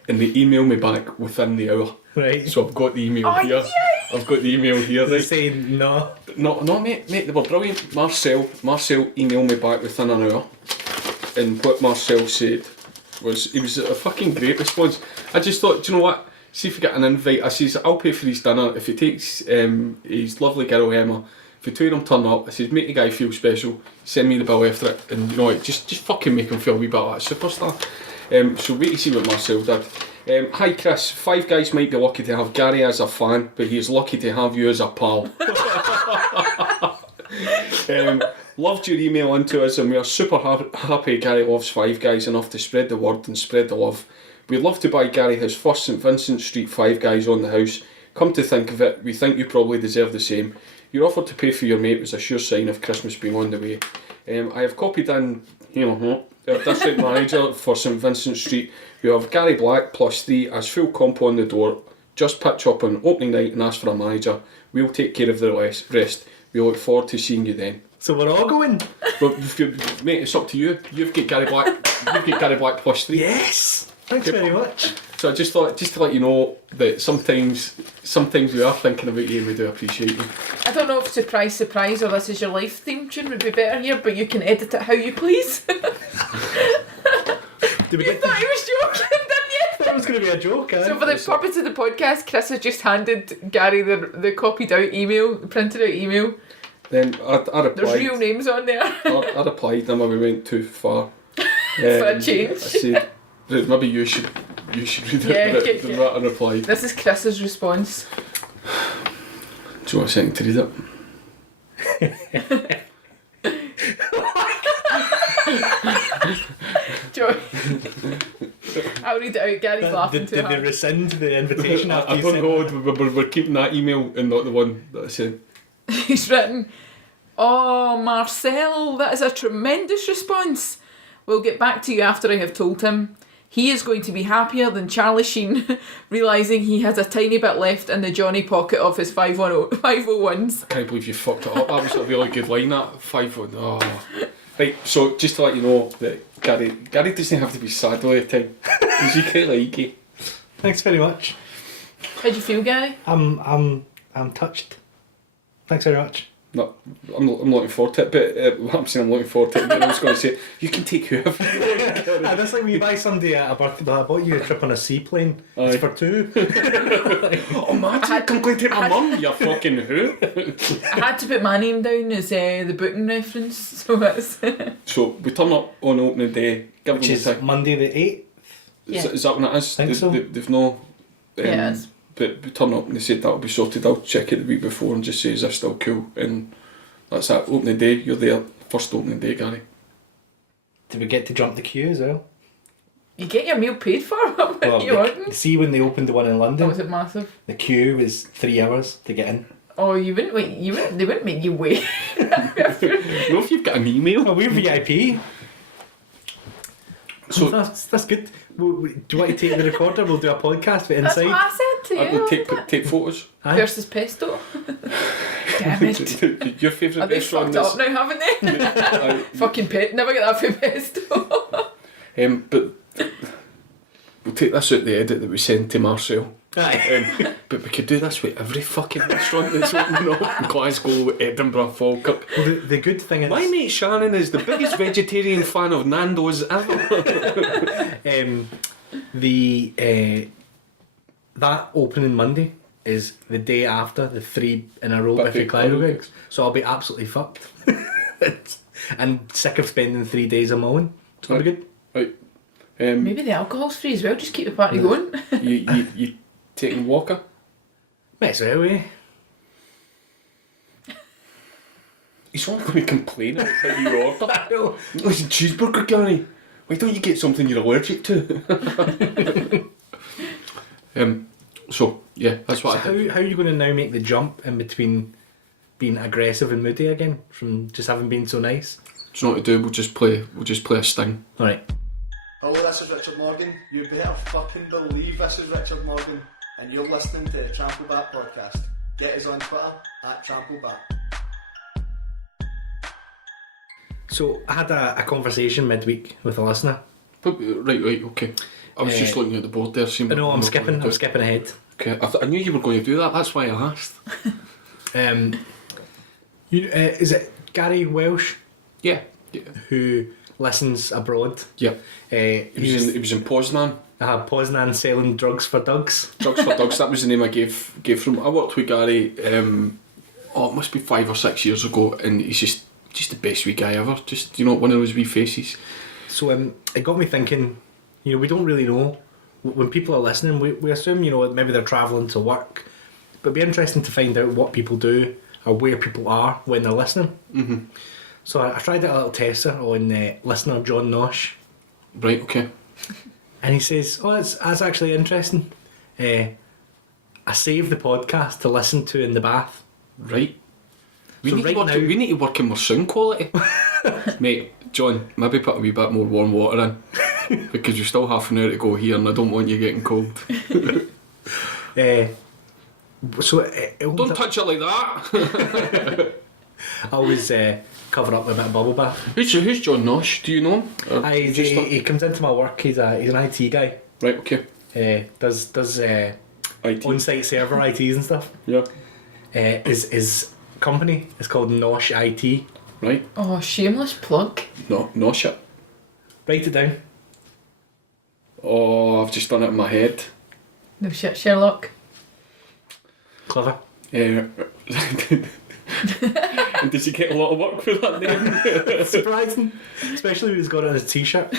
And they emailed me back within the hour. Right. So I've got the email here. Yay! I've got the email here. They Right. say no. No, mate, they were brilliant. Marcel emailed me back within an hour. And what Marcel said was, it was a fucking great response. I just thought, do you know what? See if you get an invite. I says, I'll pay for his dinner. If he takes his lovely girl Emma, if the two of them turn up, I says, make the guy feel special, send me the bill after it, and you know, just fucking make him feel a wee bit like a superstar. So wait to see what Marcel did. Hi Chris, Five Guys might be lucky to have Gary as a fan, but he is lucky to have you as a pal. Loved your email into us and we are super happy Gary loves Five Guys enough to spread the word and spread the love. We'd love to buy Gary his first St Vincent Street Five Guys on the house. Come to think of it, we think you probably deserve the same. Your offer to pay for your mate was a sure sign of Christmas being on the way. I have copied in, our district manager for St Vincent Street. We have Gary Black +3 as full comp on the door. Just pitch up on opening night and ask for a manager. We'll take care of the rest. We look forward to seeing you then. So we're all going? But mate, it's up to you. You've got Gary Black. You've got Gary Black +3. Yes! Thanks very much. So I just thought, just to let you know that sometimes we are thinking about you and we do appreciate you. I don't know if surprise or this is your life theme tune would be better here, but you can edit it how you please. Did we You get thought he was joking, didn't you? That was going to be a joke, So for the purpose of the podcast, Chris has just handed Gary the copied out email, the printed out email. Then I replied. There's real names on there. I replied them when we went too far. For a change. I said, maybe you should read it. Yeah, but okay. I replied. This is Chris's response. Do you want a second to read it? Joy. I'll read it out. Gary's laughing too Did they hard. rescind the invitation after I you don't sent know. that? We're keeping that email and not the one that I sent. He's written, oh, Marcel, that is a tremendous response. We'll get back to you after I have told him. He is going to be happier than Charlie Sheen, realising he has a tiny bit left in the Johnny pocket of his 501s. I can't believe you fucked it up. That was a really good line, that 5-1. Oh. Right, so just to let you know that Gary doesn't have to be sad all the time. Because you quite like it. Thanks very much. How'd you feel, Gary? I'm touched. Thanks very much. No, I'm looking forward to it, but what I'm saying I'm looking forward to it, but I was going to say, you can take whoever you want. That's like when you buy somebody a birthday, but I bought you a trip on a seaplane. Aye. It's for two. Oh, man, I'm going to take my mum, you fucking who? I had to put my name down as the booking reference, so that's... So, we turn up on opening day, give Which them is the time. Monday the 8th. Yeah. Is that when it is? Think so. They've no... Yeah, it is. But we turn up and they said that'll be sorted. I'll check it the week before and just say, is this still cool? And that's it. Opening day, you're there. First opening day, Gary. Did we get to jump the queue as well? You get your meal paid for? What are you ordering? See when they opened the one in Oh, London, was it massive? the queue was 3 hours to get in. Oh, you wouldn't wait. They wouldn't make you wait. No, if you've got an email. Oh, we're VIP. So That's good. Do you want to take the recorder? We'll do a podcast with That's inside. what I said to I you. would take photos. Aye. Versus pesto. Damn it. Your favourite Have they restaurant fucked up now, haven't they? Fucking pet. Never get that for pesto. but we'll take this out the edit that we send to Marcel. Aye. But we could do this with every fucking restaurant that's opening up in Glasgow, Edinburgh, Falkirk. Well, the good thing is, My mate Shannon is the biggest vegetarian fan of Nando's ever. that opening Monday is the day after the 3 in a row Biffy Biffy Clyro Clyro gigs. So I'll be absolutely fucked. And sick of spending 3 days a mowing. It's gonna be good. Right. Maybe the alcohol's free as well. Just keep the party going. You taking Walker? Might as well, eh? He's only going to complain about what you order. Listen, cheeseburger, Gary. Why don't you get something you're allergic to? So yeah, that's what So I did. how are you going to now make the jump in between being aggressive and moody again from just having been so nice? Do you know what to do? We'll just play a sting. Alright. Hello, this is Richard Morgan. You better fucking believe this is Richard Morgan, and you're listening to the Trampleback podcast. Get us on Twitter @Trampleback. So I had a conversation midweek with a listener. Right, okay. I was just looking at the board there. I know I'm skipping ahead. Okay, I knew you were going to do that. That's why I asked. Is it Gary Welsh Yeah. who listens abroad? Yeah. He He's was in Poznan. Poznan selling drugs for Dugs. Drugs for Dogs. That was the name I gave from. I worked with Gary. It must be 5 or 6 years ago, and he's just the best wee guy ever. Just one of those wee faces. So it got me thinking. We don't really know when people are listening. We assume maybe they're travelling to work, but it'd be interesting to find out what people do or where people are when they're listening. Mm-hmm. So I tried a little tester on listener John Nosh. Right. Okay. And he says, that's actually interesting. I save the podcast to listen to in the bath. Right. We So need right to work. now- We need to work on more sound quality, mate. John, maybe put a wee bit more warm water in because you've still half an hour to go here, and I don't want you getting cold. Don't touch it like that. I always cover up with a bit of bubble bath. Who's John Nosh? Do you know him? Or He comes into my work. He's an IT guy. Right. Okay. Does IT. on-site server ITs and stuff. Yeah. His company is called Nosh IT. Right. Oh, shameless plug. No. Nosh it. Write it down. Oh, I've just done it in my head. No shit, Sherlock. Clever. And does he get a lot of work for that name? Surprising. Especially when he's got it on his t-shirt.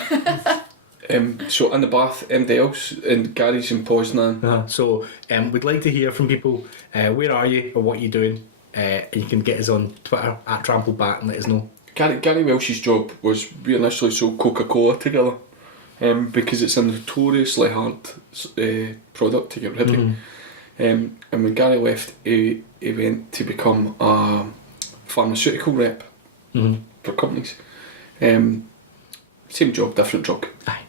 So in the bath, anybody else? And Gary's in Poznan. So we'd like to hear from people. Where are you or what are you doing? And you can get us on Twitter @Trampleback and let us know. Gary Welsh's job was we initially sold Coca-Cola together because it's a notoriously hard product to get rid of. And when Gary left, he went to become a pharmaceutical rep for companies. same job, different drug. Aye.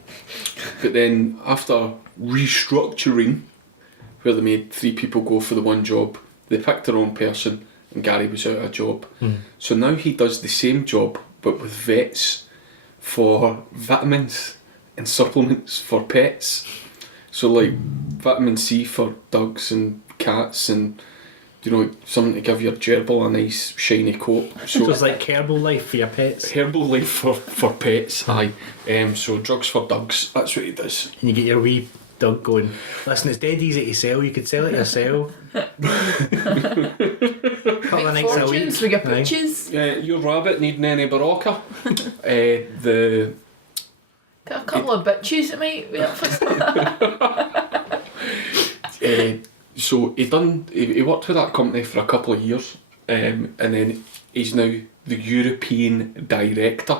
But then after restructuring, where they made 3 people go for the one job, they picked the wrong person and Gary was out of a job. So now he does the same job but with vets for vitamins and supplements for pets. So like vitamin C for dogs and cats, and you know, something to give your gerbil a nice shiny coat. So it's like Herbalife for your pets. Herbalife for pets, aye. So drugs for dogs, that's what he does. And you get your wee dog going, listen, it's dead easy to sell, you could sell it yourself. Couple of nights a Fortunes, week. we get Aye. pitches. Your rabbit needing any Barocca? Got a couple of bitches that might be up for stuff. So he worked with that company for a couple of years, and then he's now the European director.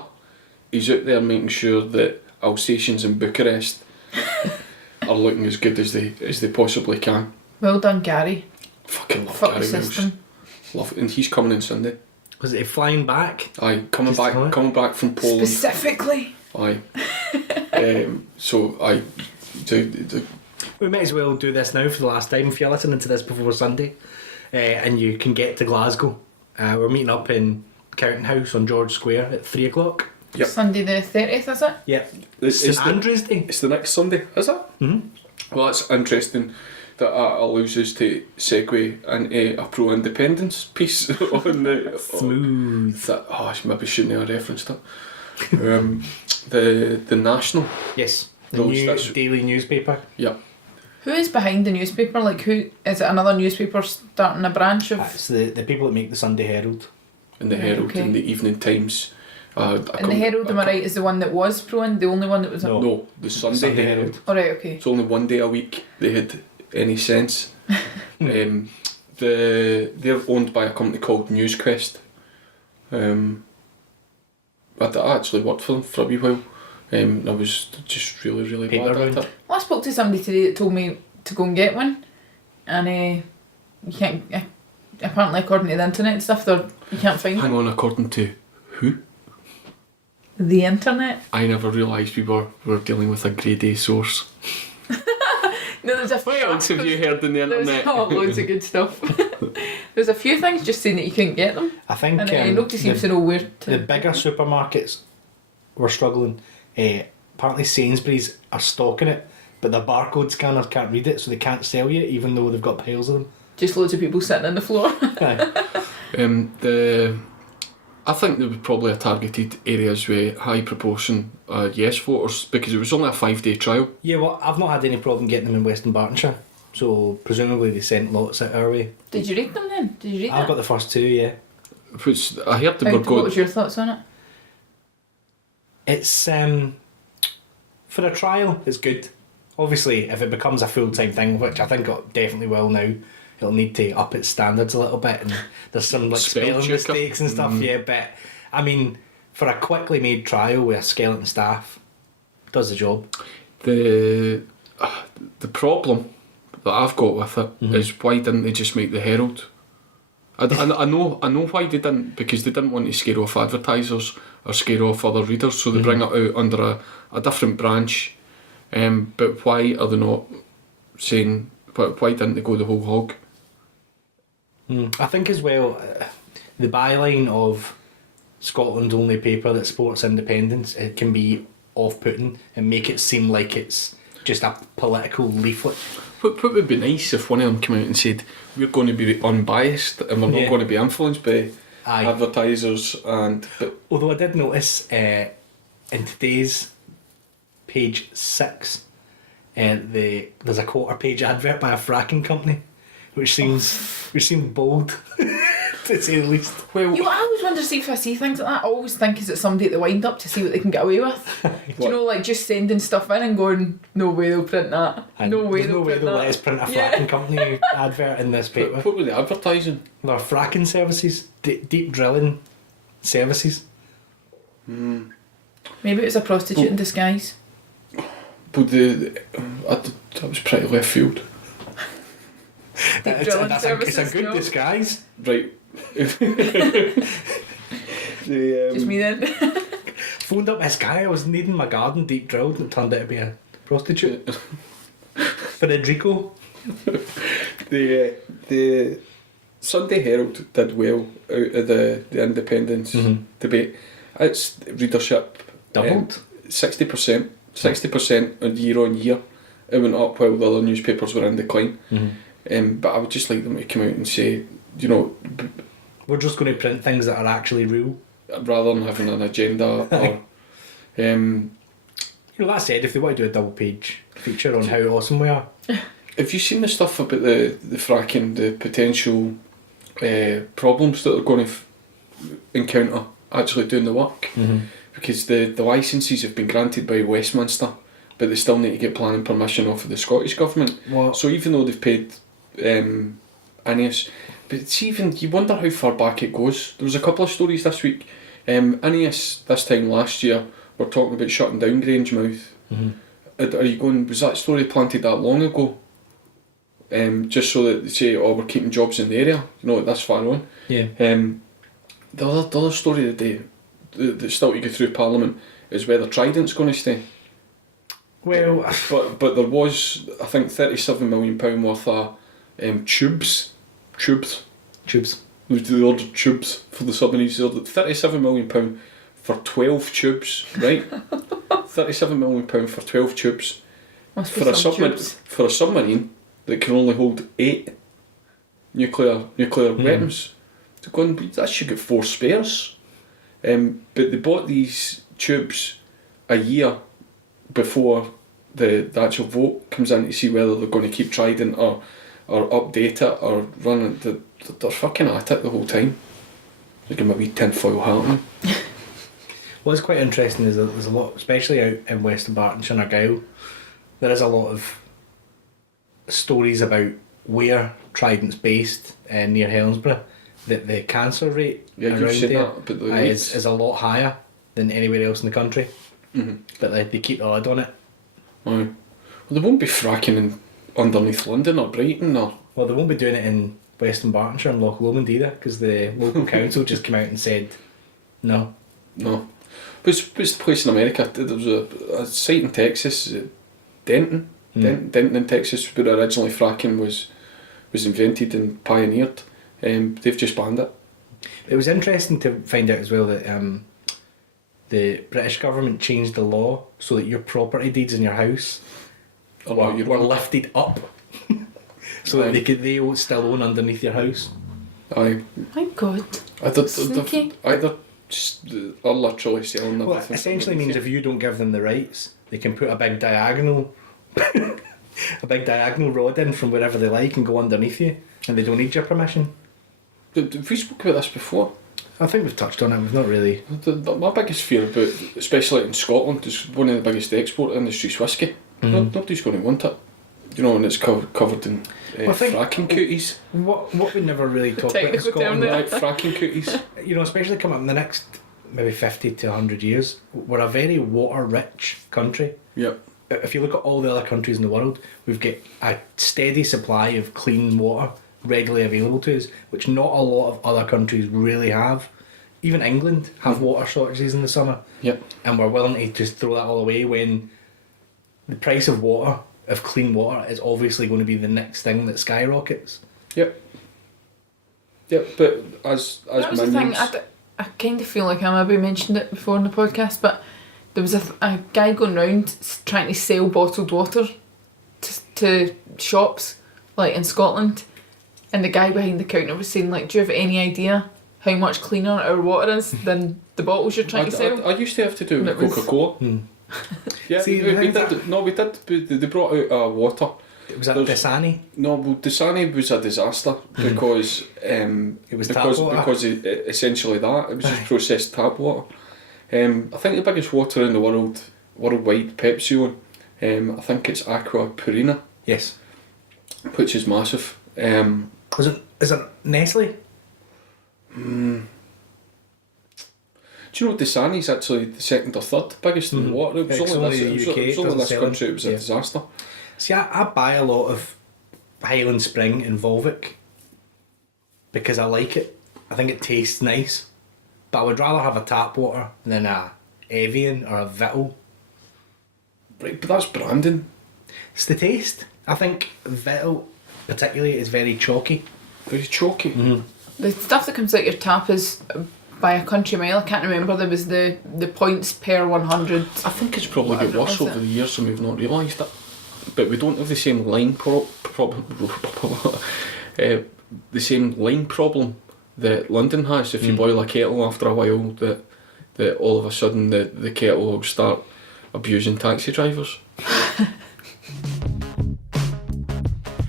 He's out there making sure that Alsatians in Bucharest are looking as good as they possibly can. Well done, Gary. Fucking love Fuck Gary the Mills. system. Love it. And he's coming on Sunday. Was it flying back? Aye, coming Just tell it. back from Poland. Specifically. Aye. So I do. We might as well do this now for the last time if you're listening to this before Sunday, and you can get to Glasgow. We're meeting up in Counting House on George Square at 3 o'clock. Yep. Sunday the 30th, is it? Yep. It's St Andrew's Day. It's the next Sunday, is it? Mm-hmm. Well, that's interesting that allows us to segue into a pro-independence piece on the... Smooth. I maybe shouldn't have referenced it. The National. Yes. The Rose, new that's- daily newspaper. Yep. Who is behind the newspaper? Like, who is it? Another newspaper starting a branch of? It's the people that make the Sunday Herald. And the Right, Herald okay. and the Evening Times. And the Herald, am I right, is the one that was pro-in, the only one that was... No. No, the Sunday Herald. Alright, okay. It's only one day a week they had any sense. They're owned by a company called NewsQuest. I actually worked for them for a wee while. I was just really Paper bad round. at it. Well, I spoke to somebody today that told me to go and get one, and you can't... apparently, according to the internet and stuff, you can't find Hang them. on, according to who? The internet? I never realised we were dealing with a grade A source. No, there's a few... What else have you heard in the There's internet? loads of good stuff. There's a few things just saying that you couldn't get them, I think and nobody seems to know where to... the bigger supermarkets were struggling. Apparently Sainsbury's are stocking it, but the barcode scanners can't read it, so they can't sell you, even though they've got piles of them. Just loads of people sitting on the floor. Aye. I think there was probably a targeted areas with high proportion yes voters, because it was only a 5-day trial. Yeah, well, I've not had any problem getting them in Western Bartonshire, so presumably they sent lots out our way. Did you read them then? Did you read I've that? got the first 2, yeah. Which I heard they were What going. was your thoughts on it? It's for a trial, it's good. Obviously, if it becomes a full-time thing, which I think it definitely will now, it'll need to up its standards a little bit, and there's some like Spell spelling checker. mistakes and stuff. Yeah, but I mean, for a quickly made trial with a skeleton staff, does the job. The problem that I've got with it is why didn't they just make the Herald? I know why they didn't, because they didn't want to scare off advertisers or scare off other readers, so they bring it out under a different branch. But why are they not saying, why didn't they go the whole hog? I think as well, the byline of Scotland's only paper that supports independence, it can be off-putting and make it seem like it's just a political leaflet. What would be nice if one of them came out and said, we're going to be unbiased and we're not Yeah. going to be influenced by Aye. advertisers and... But Although I did notice in today's page 6, there's a quarter-page advert by a fracking company, which seems bold, to say the least. well, I always wonder if I see things like that. I always think is it somebody at the wind up to see what they can get away with. Do you know, like just sending stuff in and going, no way they'll print that. And No way there's no way print they'll that. let us print a Yeah. fracking company advert in this paper. what were they advertising? There are fracking services, deep drilling services. Maybe it was a prostitute in disguise. But that was pretty left field. It's drilling a services, good no? disguise. Right. Just me then. phoned up this guy. I was needing my garden deep drilled, and it turned out to be a prostitute. Federico. The Sunday Herald did well out of the independence debate. Its readership Doubled. 60%. 60% year on year. It went up while the other newspapers were in decline. But I would just like them to come out and say, you know, we're just going to print things that are actually real. rather than having an agenda or. You know, that said, if they want to do a double page feature on how awesome we are. Have you seen the stuff about the fracking, the potential problems that they're going to encounter actually doing the work? Because the licences have been granted by Westminster, but they still need to get planning permission off of the Scottish Government. What? So even though they've paid Ineos, but it's even, you wonder how far back it goes. There was a couple of stories this week. Ineos, this time last year, were talking about shutting down Grangemouth. Are you going, was that story planted that long ago? Just so that they say, oh, we're keeping jobs in the area, you know, this far on. Yeah. The other story that's still to go through Parliament is whether Trident's going to stay. Well, but there was, I think, £37 million worth of tubes. They ordered tubes for the submarines. They ordered £37 million for 12 tubes, right? £37 million for 12 tubes. Must be For a some submarine, tubes. for a submarine that can only hold 8 nuclear weapons. They're going, that should get 4 spares. But they bought these tubes a year before the actual vote comes in to see whether they're going to keep Trident or update it or run it. They're fucking at it the whole time. They give me a wee tinfoil hat on. what's quite interesting is that there's a lot, especially out in Western Bartonshire and Argyll, there is a lot of stories about where Trident's based near Helensburgh, that the cancer rate Yeah, you've around seen there that, but the rates. is a lot higher than anywhere else in the country. But they keep the lid on it. Aye. Well, they won't be fracking in underneath London or Brighton or. Well, they won't be doing it in Western Bartonshire and Loch Lomond either, because the local council just came out and said no. No. What's the place in America? There was a site in Texas, Denton. Denton in Texas, where originally fracking was invented and pioneered. They've just banned it. It was interesting to find out as well that the British government changed the law so that your property deeds in your house were lifted up, so that they still own underneath your house. Aye. My God. Sneaky. They're literally selling Well, everything. it essentially means if you don't give them the rights, they can put a big diagonal rod in from wherever they like and go underneath you, and they don't need your permission. Have we spoke about this before? I think we've touched on it. We've not really. My biggest fear about, especially in Scotland, is one of the biggest export industries, whisky. Nobody's going to want it. You know, and it's covered in Well, I think- fracking cooties. What we never really talk about in Technical term Scotland, there. Like fracking cooties. you know, especially coming up in the next maybe 50 to 100 years, we're a very water-rich country. Yep. If you look at all the other countries in the world, we've got a steady supply of clean water readily available to us, which not a lot of other countries really have. Even England have water shortages in the summer, Yep. and we're willing to just throw that all away when the price of water, of clean water, is obviously going to be the next thing that skyrockets. Yep. Yep. But as That was the thing. minions, I kind of feel like I maybe mentioned it before in the podcast, but there was a guy going round trying to sell bottled water to shops, like in Scotland, and the guy behind the counter was saying, like, do you have any idea how much cleaner our water is than the bottles you're trying to sell? I used to have to do And with it was- Coca-Cola. Yeah, See, we how's did. No, we did. They brought out water. Was that There's- Dasani? No, well, Dasani was a disaster because It was tap because water. because essentially that it was just processed tap water. I think the biggest water in the world, worldwide, Pepsi one. I think it's Aqua Purina, Yes. which is massive. Is it Nestle? Do you know Dasani's actually the second or third biggest in the water? It was It's only only this, the it was, UK it was only doesn't this sell country. them. It was a Yeah. disaster. See, I buy a lot of Highland Spring in Volvic because I like it. I think it tastes nice. But I would rather have a tap water than a Evian or a Vittle. Right, but that's branding. It's the taste. I think Vittle, particularly, is very chalky. Very chalky. The stuff that comes out your tap is by a country mile. I can't remember. There was the points per 100. I think it's probably got Whatever it worse was over it. the years and we've not realised it. But we don't have the same line the same line problem that London has. If you boil a kettle after a while, that all of a sudden the kettle will start abusing taxi drivers.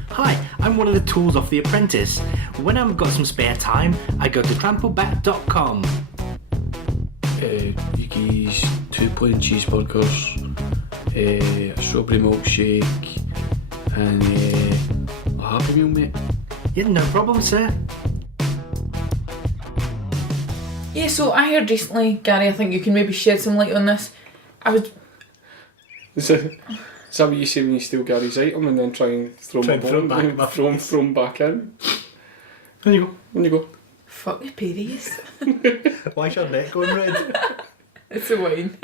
Hi, I'm one of the tools of The Apprentice. When I've got some spare time, I go to trampleback.com. Yuki's 2 plain cheeseburgers, a strawberry milkshake, and a Happy Meal, mate. Yeah, no problem, sir. Yeah, so I heard recently, Gary, I think you can maybe shed some light on this. Is that what you say when you steal Gary's item and then try and throw him back in? There you When you go, Fuck the Perry's. go. Why's your neck going red? It's a wine.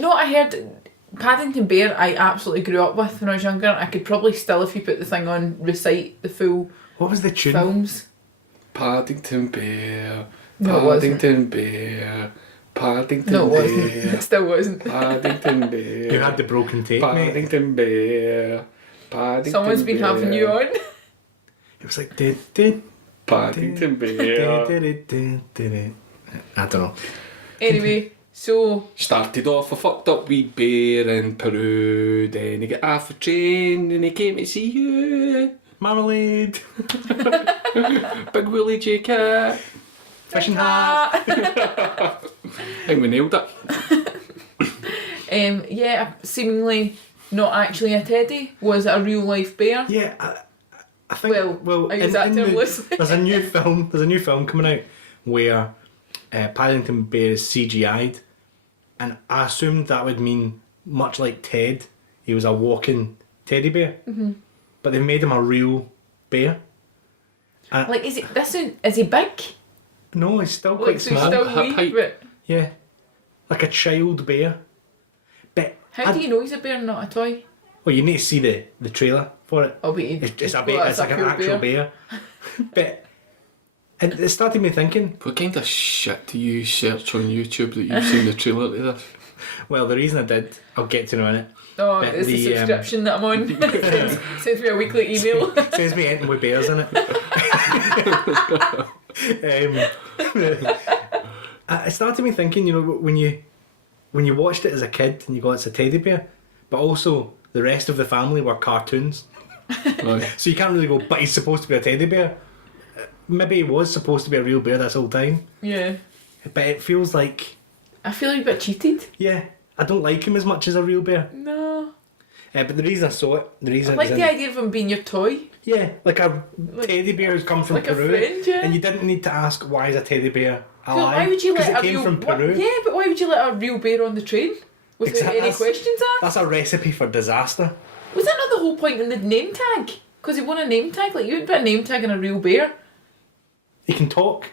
No, I heard Paddington Bear I absolutely grew up with when I was younger. I could probably still, if you put the thing on, recite the full What was the tune? films. Paddington Bear, No, it wasn't. Paddington Bear, Paddington No, it wasn't. Bear, It still wasn't. Paddington Bear. You had the broken tape, mate. Paddington Bear, Paddington Someone's been Bear, having you on. It was like... Did, Paddington Bear. I don't know. Anyway, so Started off a fucked up wee bear in Peru, then he got off a train and he came to see you. Marmalade. Big Willie J Cat. Fishing hat. I think we nailed it. yeah, seemingly not actually a teddy. Was it a real life bear? Yeah, I think... Well, I use that term loosely. There's a new film coming out where Paddington Bear is CGI'd, and I assumed that would mean, much like Ted, he was a walking teddy bear. Mm-hmm. But they made him a real bear. Like, is he big? No, he's still quite Like, so he's small. still Height. wee, but Yeah, like a child bear. But how do you know he's a bear, not a toy? Well, you need to see the trailer for it. Oh, but It's a bear. It's like an actual bear. But it started me thinking. What kind of shit do you search on YouTube that you've seen the trailer to this? Well, the reason I did, I'll get to know in it. Oh, But it's the the, subscription that I'm on. Sends me a weekly email. Says me anything with bears in it. It started me thinking, you know, when you watched it as a kid and you go, it's a teddy bear, but also the rest of the family were cartoons. Right. So you can't really go, but he's supposed to be a teddy bear. Maybe he was supposed to be a real bear this whole time. Yeah. But it feels like, I feel a bit cheated. yeah, I don't like him as much as a real bear. No. But the reason I saw it, the reason I it like was the in, idea of him being your toy. yeah, like a teddy bear who's come from like a Peru, friend, yeah. and you didn't need to ask why is a teddy bear So alive. why would you 'Cause let it a came real from Peru. Yeah, but why would you let a real bear on the train without Exactly. any questions asked? That's a recipe for disaster. Was that not the whole point in the name tag? Because he won a name tag. Like, you would put a name tag on a real bear. He can talk.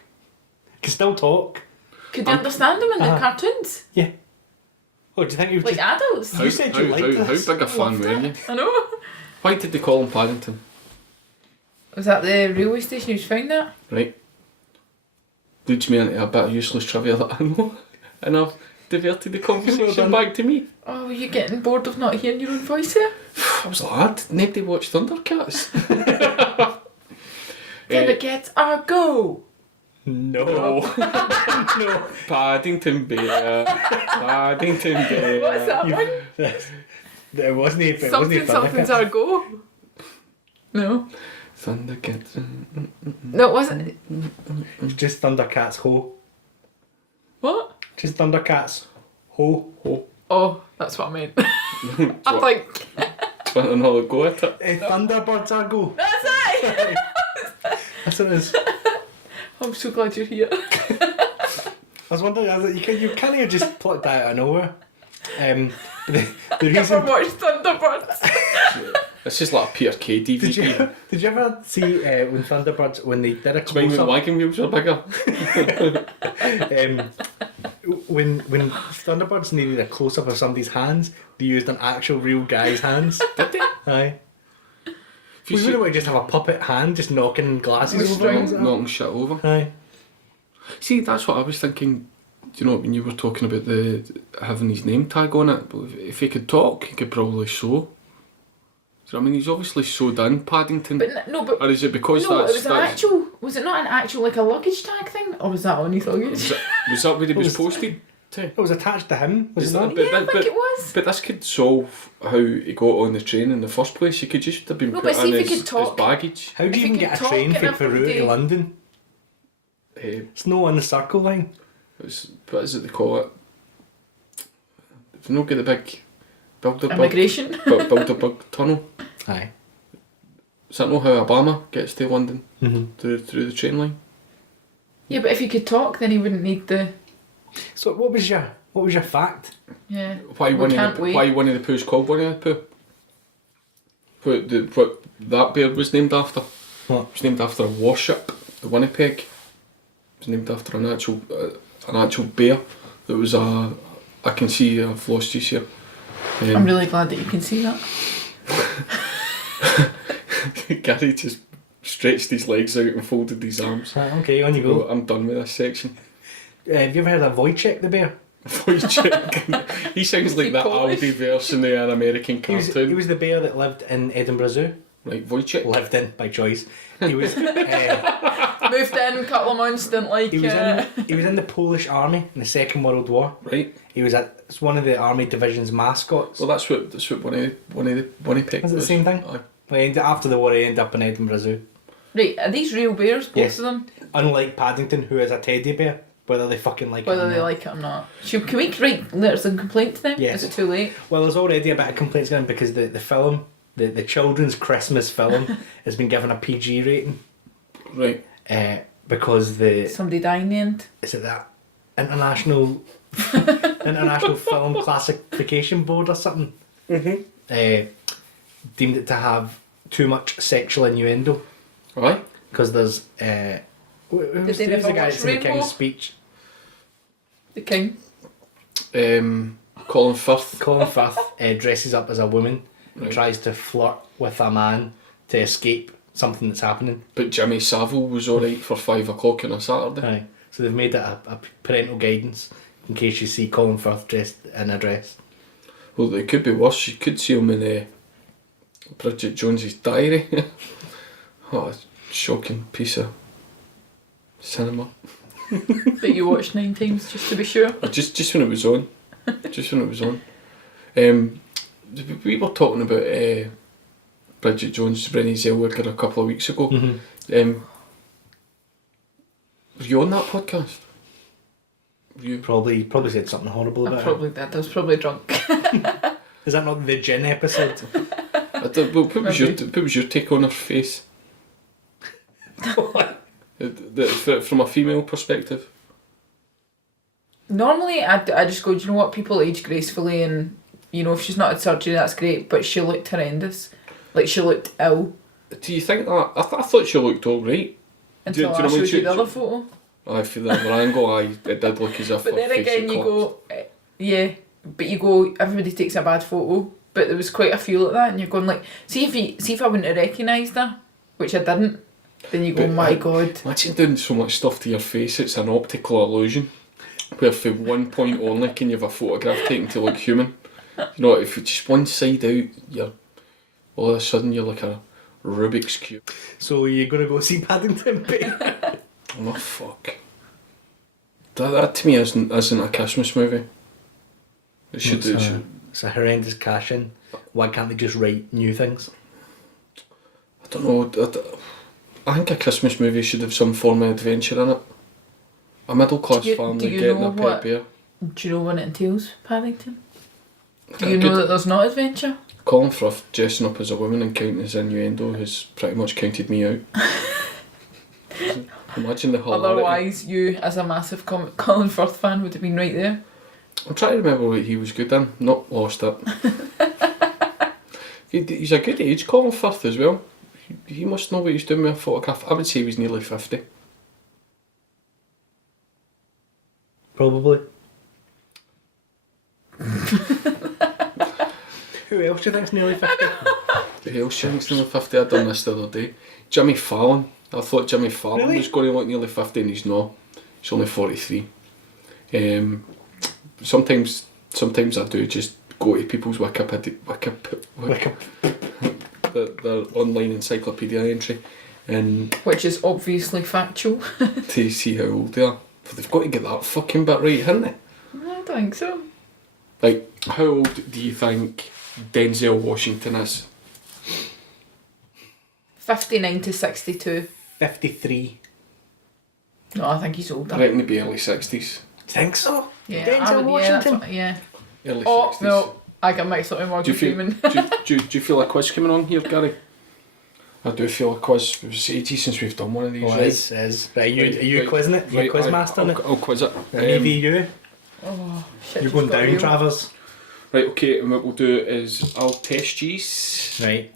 He can still talk. Could you understand him in the cartoons? Yeah. Oh, do you think you Like just... adults? You said you liked this. How big a fan were you? I know. Why did they call him Paddington? Was that the railway station you found that? Right. Leads me into a bit of useless trivia that I know. And I've diverted the conversation back to me. Oh, were you getting bored of not hearing your own voice here? I was a lad. Nobody watched Thundercats. Thundercats are go! No. No. Paddington Bear. Paddington Bear. What's that one? It wasn't even... Something's our go. No. Thundercats. No, it wasn't. It was just Thundercats Ho. What? Just Thundercats Ho. Oh, Oh, that's what I meant. I think. do you want another go at it? Thunderbirds are go. That's it! That's what it is. I'm so glad you're here. I was wondering, I was like, you can't have just plucked that out of nowhere. The Never reason... watched Thunderbirds. This is like a Peter Kay DVD. Did you ever see when Thunderbirds, when they did a It's when the close-up, wagon wheels are bigger. when Thunderbirds needed a close up of somebody's hands, they used an actual real guy's hands. Did they? Aye. If you We wouldn't want to just have a puppet hand just knocking glasses With over. strings. things like knocking shit over. that. Aye. See, that's what I was thinking. Do you know when you were talking about the having his name tag on it? But if he could talk, he could probably sew. So I mean, he's obviously sewed in Paddington. But no, but Or is it because no, that's it was an actual. Was it not an actual like a luggage tag thing, or was that on his luggage? was that where he was was- posted to? It was attached to him, was Is it that not? But Yeah, I that- think it was. But this could solve how he got on the train in the first place. He could just have been No, put but see in if he his, could talk. his baggage. How do If you you even could get a talk train in from a Peru day- to London? It's no on the circle line. What is it they call it? If you not get the big Bilderberg, Immigration. Bilderberg tunnel. Aye. Is that not how Obama gets to London Mm-hmm. through the train line? Yeah, but if he could talk, then he wouldn't need the. So what was your fact? Yeah. Why We Winnie can't the, wait. why Winnie the Pooh's called Winnie the Pooh? What that bear was named after? What? It was named after a warship, the Winnipeg. It was named after an actual bear. That was a. I can see I've lost you here. I'm really glad that you can see that. Gary just stretched his legs out and folded his arms. Right, okay, on you Oh, go. I'm done with this section. Have you ever heard of Wojciech the bear? Wojciech. He sounds like he that Polish? Aldi version of an American He cartoon. was the bear that lived in Edinburgh Zoo. Right, Wojciech. Lived in by choice. He was Moved in, couple of months, didn't like he was it. in the Polish army in the Second World War. Right. He was it's one of the army division's mascots. Well, that's what Winnipeg Was it the same thing? Aye. Well, after the war, he ended up in Edinburgh Zoo. Right, are these real bears, both Yes. of them? Unlike Paddington, who is a teddy bear, whether they fucking like it Whether or they not. like it or not. Can we write letters and complaint to them? Yes. Is it too late? Well, there's already a bit of complaints going because the film, the children's Christmas film, has been given a PG rating. Right. Because Somebody dying in the end? is it that international film classification board or something? Mm-hmm. Deemed it to have too much sexual innuendo Aye. because there's who's they the never guy watch that's in the Rainbow? King's Speech? The king? Colin Firth. Colin Firth dresses up as a woman and Right. tries to flirt with a man to escape something that's happening. But Jimmy Savile was alright for 5 o'clock on a Saturday. Aye. So they've made it a parental guidance in case you see Colin Firth dressed in a dress. Well, it could be worse. You could see him in Bridget Jones's Diary. Oh, a shocking piece of cinema. That you watched 9 times just to be sure. Just when it was on. Just when it was on. We were talking about Bridget Jones, Renée Zellweger a couple of weeks ago. Mm-hmm. Were you on that podcast? Were you? Probably said something horrible I about probably did. I was probably drunk. it. Is that not the gin episode? Well, what was your take on her face? From a female perspective. Normally, I just go, do you know what? People age gracefully, and you know, if she's not had surgery, that's great. But she looked horrendous. Like, she looked ill Do you think that? I thought she looked alright. until do I you know showed when you the other photo. I feel the other angle, it did look as if But her then face again, had you collapsed. go, yeah. But you go, everybody takes a bad photo. But there was quite a few like that, and you're going like, see if I wouldn't have recognised her, which I didn't. Then you go, But, my God. Imagine doing so much stuff to your face, it's an optical illusion. Where for one point only can you have a photograph taken to look human. You know, if it's just one side out, you're all of a sudden you're like a Rubik's Cube. So you're going to go see Paddington, babe? Oh fuck. That to me isn't a Christmas movie. It should. It's a horrendous cash in. Why can't they just write new things? I don't know. I think a Christmas movie should have some form of adventure in it. A middle class Do you family know getting a pet what- bear. Do you know what it entails, Paddington? Do A you know good- that there's not adventure? Colin Firth dressing up as a woman and counting his innuendo has pretty much counted me out. Imagine the hilarity. Otherwise, you, as a massive Colin Firth fan, would have been right there. I'm trying to remember what he was good in. Not lost it. He's a good age, Colin Firth as well. He must know what he's doing with a photograph. I would say he was nearly 50. Probably. Who else do you think's nearly 50? Who else do you think's nearly 50? I done this the other day. Jimmy Fallon. I thought Jimmy Fallon Really? was going to look nearly 50 and he's not. He's only 43. Sometimes I do just go to people's their online encyclopedia entry and Which is obviously factual. to see how old they are. But they've got to get that fucking bit right, haven't they? I don't think so. Like, how old do you think Denzel Washington is? 59 to 62. 53. No, I think he's older. I reckon he'd be early 60s. Do you think so? Yeah, Denzel I would, Washington? Yeah. Early Oh, 60s. no. I got mixed up with Do Morgan you, feel, Freeman. do you feel a quiz coming on here, Gary? I do feel a quiz. It was ages since we've done one of these. Oh, right? it is. Right, are you quizzing it? You're quiz mastering it? I'll quiz it. Me v you. Oh, shit. You're just going got down, real. Travers. Right, okay, and what we'll do is I'll test these Right.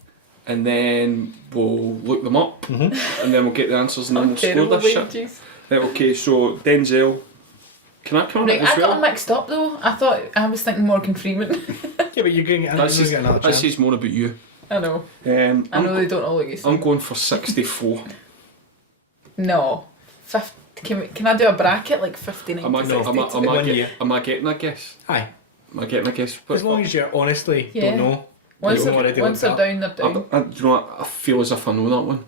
and then we'll look them up and then we'll get the answers and then we'll score Terrible this shit. wages. Right, okay, so Denzel. Can I come on Right, it as I got well? them mixed up though. I was thinking Morgan Freeman. Yeah, but you're going to That get another says, that chance. says more about you. I know. I know they don't all look the I'm same. going for 64. No. 50, can I do a bracket like 59 Am I, to am, I, 62? am, I One get, year. am I getting a guess? Aye. Am I getting a guess? As long as you honestly Yeah. don't know. Once Don't already they're, once looked they're up. down, they're down. You know what? I feel as if I know that one.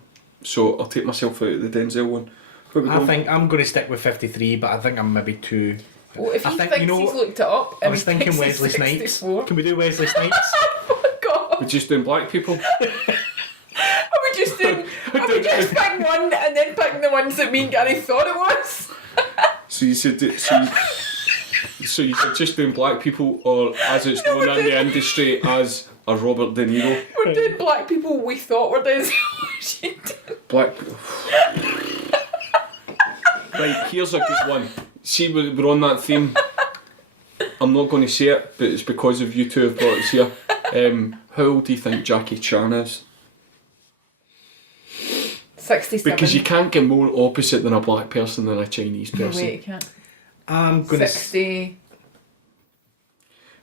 So I'll take myself out of the Denzel one. Where we I going? think I'm going to stick with 53, but I think I'm maybe too... Well, if I he think, thinks you know he's what? looked it up I and was he thinking thinks Wesley he's Snipes. 64. Can we do Wesley Snipes? Oh God. We're just doing black people. Are we just picking one and then picking the ones that me and Gary thought it was? So you said so you said just doing black people, or as it's known in the industry as a Robert De Niro. We're doing black people we thought were Denzel Washington. Black. Right, here's a good one. See, we're on that theme. I'm not going to say it, but it's because of you two have brought us here. How old do you think Jackie Chan is? 67. Because you can't get more opposite than a black person than a Chinese No, person. wait, you can't. I'm going to... 60.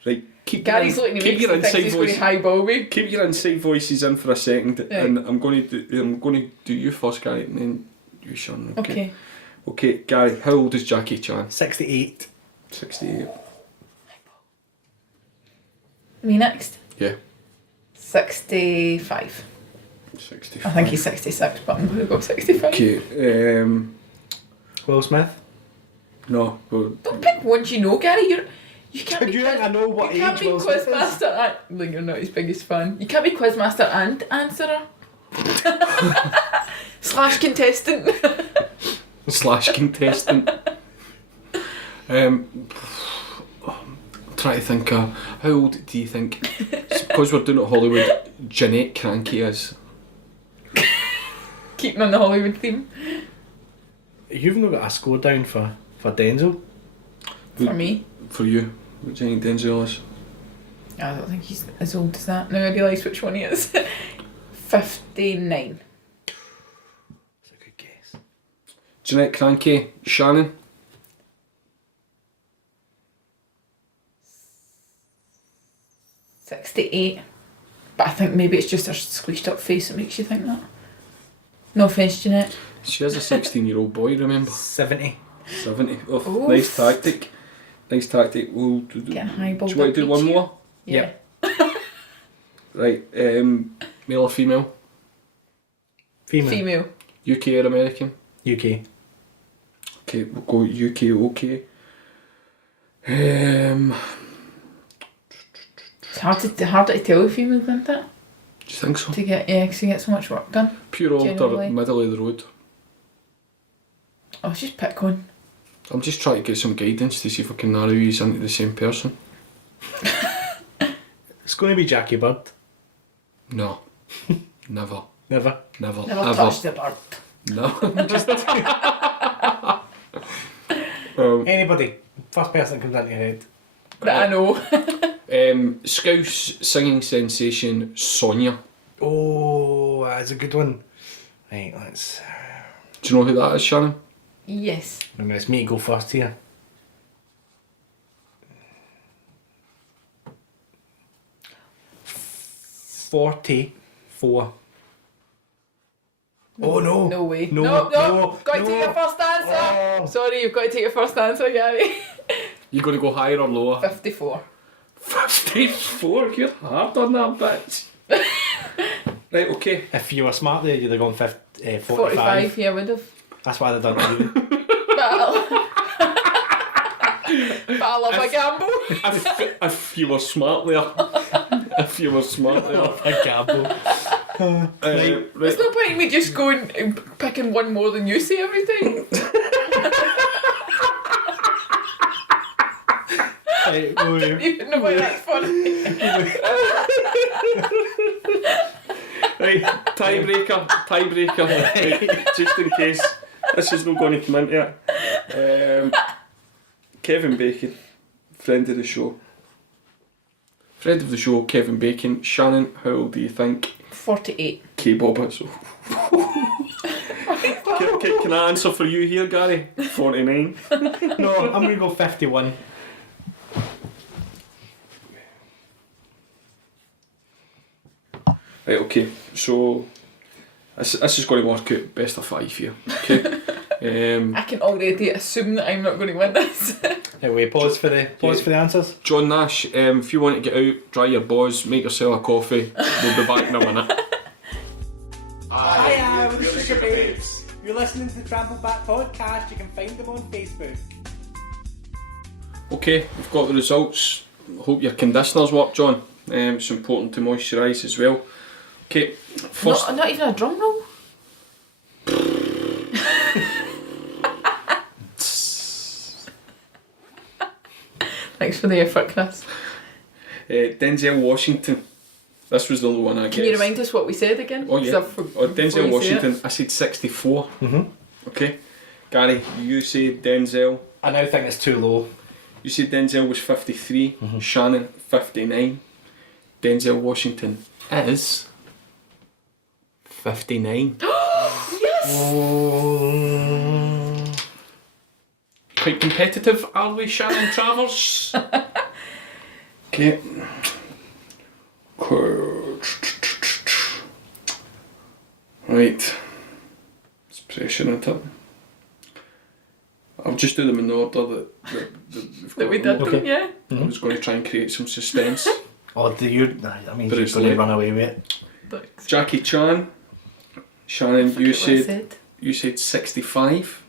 Right, keep Gary's looking at me keep your because he thinks inside he's voice. going to highball me. Keep your inside voices in for a second, Right. and I'm going to do you first, Gary, and then you, Sean. Okay. Okay, Gary, how old is Jackie Chan? 68. 68. Me next. Yeah. 65. 65. I think he's 66, but I'm going to go 65. Okay. Will Smith? No. Well, Don't pick ones you know, Gary. You can't be Do you think I know what you can't age be Will Smith is? quizmaster and like you're not his biggest fan. You can't be quizmaster and answerer. Slash contestant. / contestant. I'm trying to think. How old do you think? Because we're doing it at Hollywood, Jeanette Cranky is. Keeping on the Hollywood theme. You've not got a score down for Denzel? For me. For you, what do you think Denzel is? I don't think he's as old as that. Now I realise which one he is. 59. That's a good guess. Jeanette Cranky, Shannon. 68. But I think maybe it's just her squished up face that makes you think that. No offence, Jeanette. She is a 16-year-old boy, remember? 70. 70. Oh, Oof. nice tactic. Nice tactic. We'll do Getting highballed. you want to do one more? Yeah. Right. Male or female? Female. Female. UK or American? UK. Okay, we'll go UK. Okay. It's harder to tell with females, isn't it? Do you think so? To get, yeah, because you get so much work done. Pure old or Generally. middle of the road? Oh, just pick one. I'm just trying to get some guidance to see if I can narrow you into the same person. It's going to be Jackie Bird. No. Never. Never. Never. Never Ever. touch the bird. No. Anybody. First person that comes into your head. That I know. Scouse singing sensation Sonia. Oh, that's a good one. Right, let's... Do you know who that is, Shannon? Yes. Remember, it's me to go first here. 44. Oh no! No way. No! No. No! Got to no. take your first answer. Oh. Sorry, you've got to take your first answer, Gary. You going to go higher or lower? 54. 54? You're hard on that bitch. Right, okay. If you were smart there, you'd have gone 45. 45, yeah, I would have. That's why they done it. Really. But I love a gamble. If you were smart there. If you were smart there. A gamble. Right. There's no point in me just going and picking one more than you say every time. Right, go away. Even know why that's funny. Right, tiebreaker. Right, just in case this is not going to come into it. Kevin Bacon, friend of the show. Friend of the show, Kevin Bacon. Shannon, how old do you think? 48. K-Bob is. Can I answer for you here, Gary? 49. No, I'm going to go 51. Right, okay. So this is going to work out best of 5 here. Okay. I can already assume that I'm not going to win this. Anyway, pause for the answers. John Nash, if you want to get out, dry your balls, make yourself a coffee. We'll be back in a minute. Hiya, we're the Sugar Babes. You're listening to the Trample Back podcast. You can find them on Facebook. Okay, we've got the results. Hope your conditioners work, John. It's important to moisturise as well. Okay, first. Not even a drum roll? Thanks for the effort, Chris. Denzel Washington. This was the only one I guessed. Can you remind us what we said again? Oh yeah. Denzel you say Washington. I said 64. Okay. Gary, you said Denzel. I now think it's too low. You said Denzel was 53. Shannon 59. Denzel Washington is 59. Yes! Oh. Quite competitive, are we, Shannon Travers? Okay. Right. It's pressure into it. I'll just do them in the order That we did, Okay. yeah? I was going to try and create some suspense. Oh, do you? I mean, But you're it's going to late. run away with it. Thanks. Jackie Chan. Shannon, Forget you what I said 65.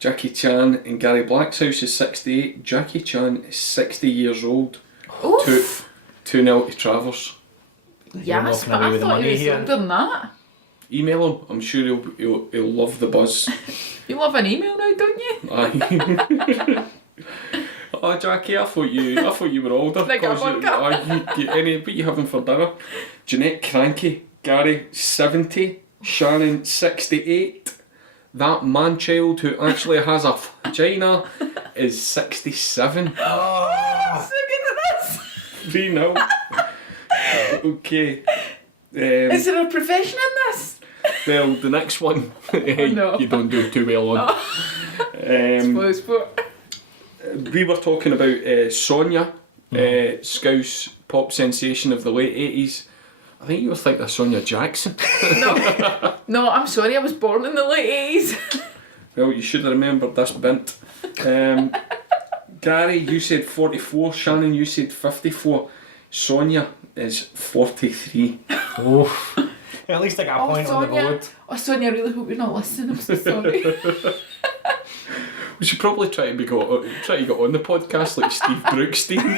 Jackie Chan in Gary Black's house is 68. Jackie Chan is 60 years old. Oof! 2-0 to Travers. You're Yes, walking but away I with the thought money he was here. older than that. Email him. I'm sure he'll love the buzz. You love an email now, don't you? Aye. Oh, Jackie, I thought you were older. Like a 'cause you, what you having for dinner? Jeanette Cranky, Gary 70, Shannon 68. That man-child who actually has a vagina is 67. Oh. Look at this! 3-0. Okay. Is there a profession in this? Well, the next one no. you don't do too well on. Suppose, but We were talking about Sonia, Scouse pop sensation of the late 80s. I think you were thinking of Sonia Jackson. no, I'm sorry, I was born in the late 80s. Well, you should have remembered this bint. Gary, you said 44. Shannon, you said 54. Sonia is 43. Oh. At least I got a point on the board. Oh, Sonia, I really hope you're not listening. I'm so sorry. We should probably try to get on the podcast like Steve Brookstein.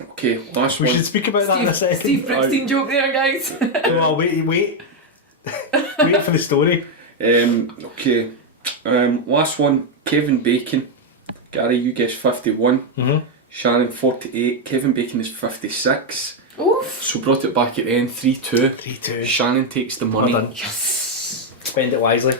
Okay, last We one. should speak about that in a second. Steve Brookstein joke there, guys. Well, wait. Wait for the story. Okay, last one. Kevin Bacon. Gary, you guessed 51. Shannon 48. Kevin Bacon is 56. Oof. So brought it back at the end. 3-2. 3-2. Shannon takes the money. Well done. Yes. Spend it wisely.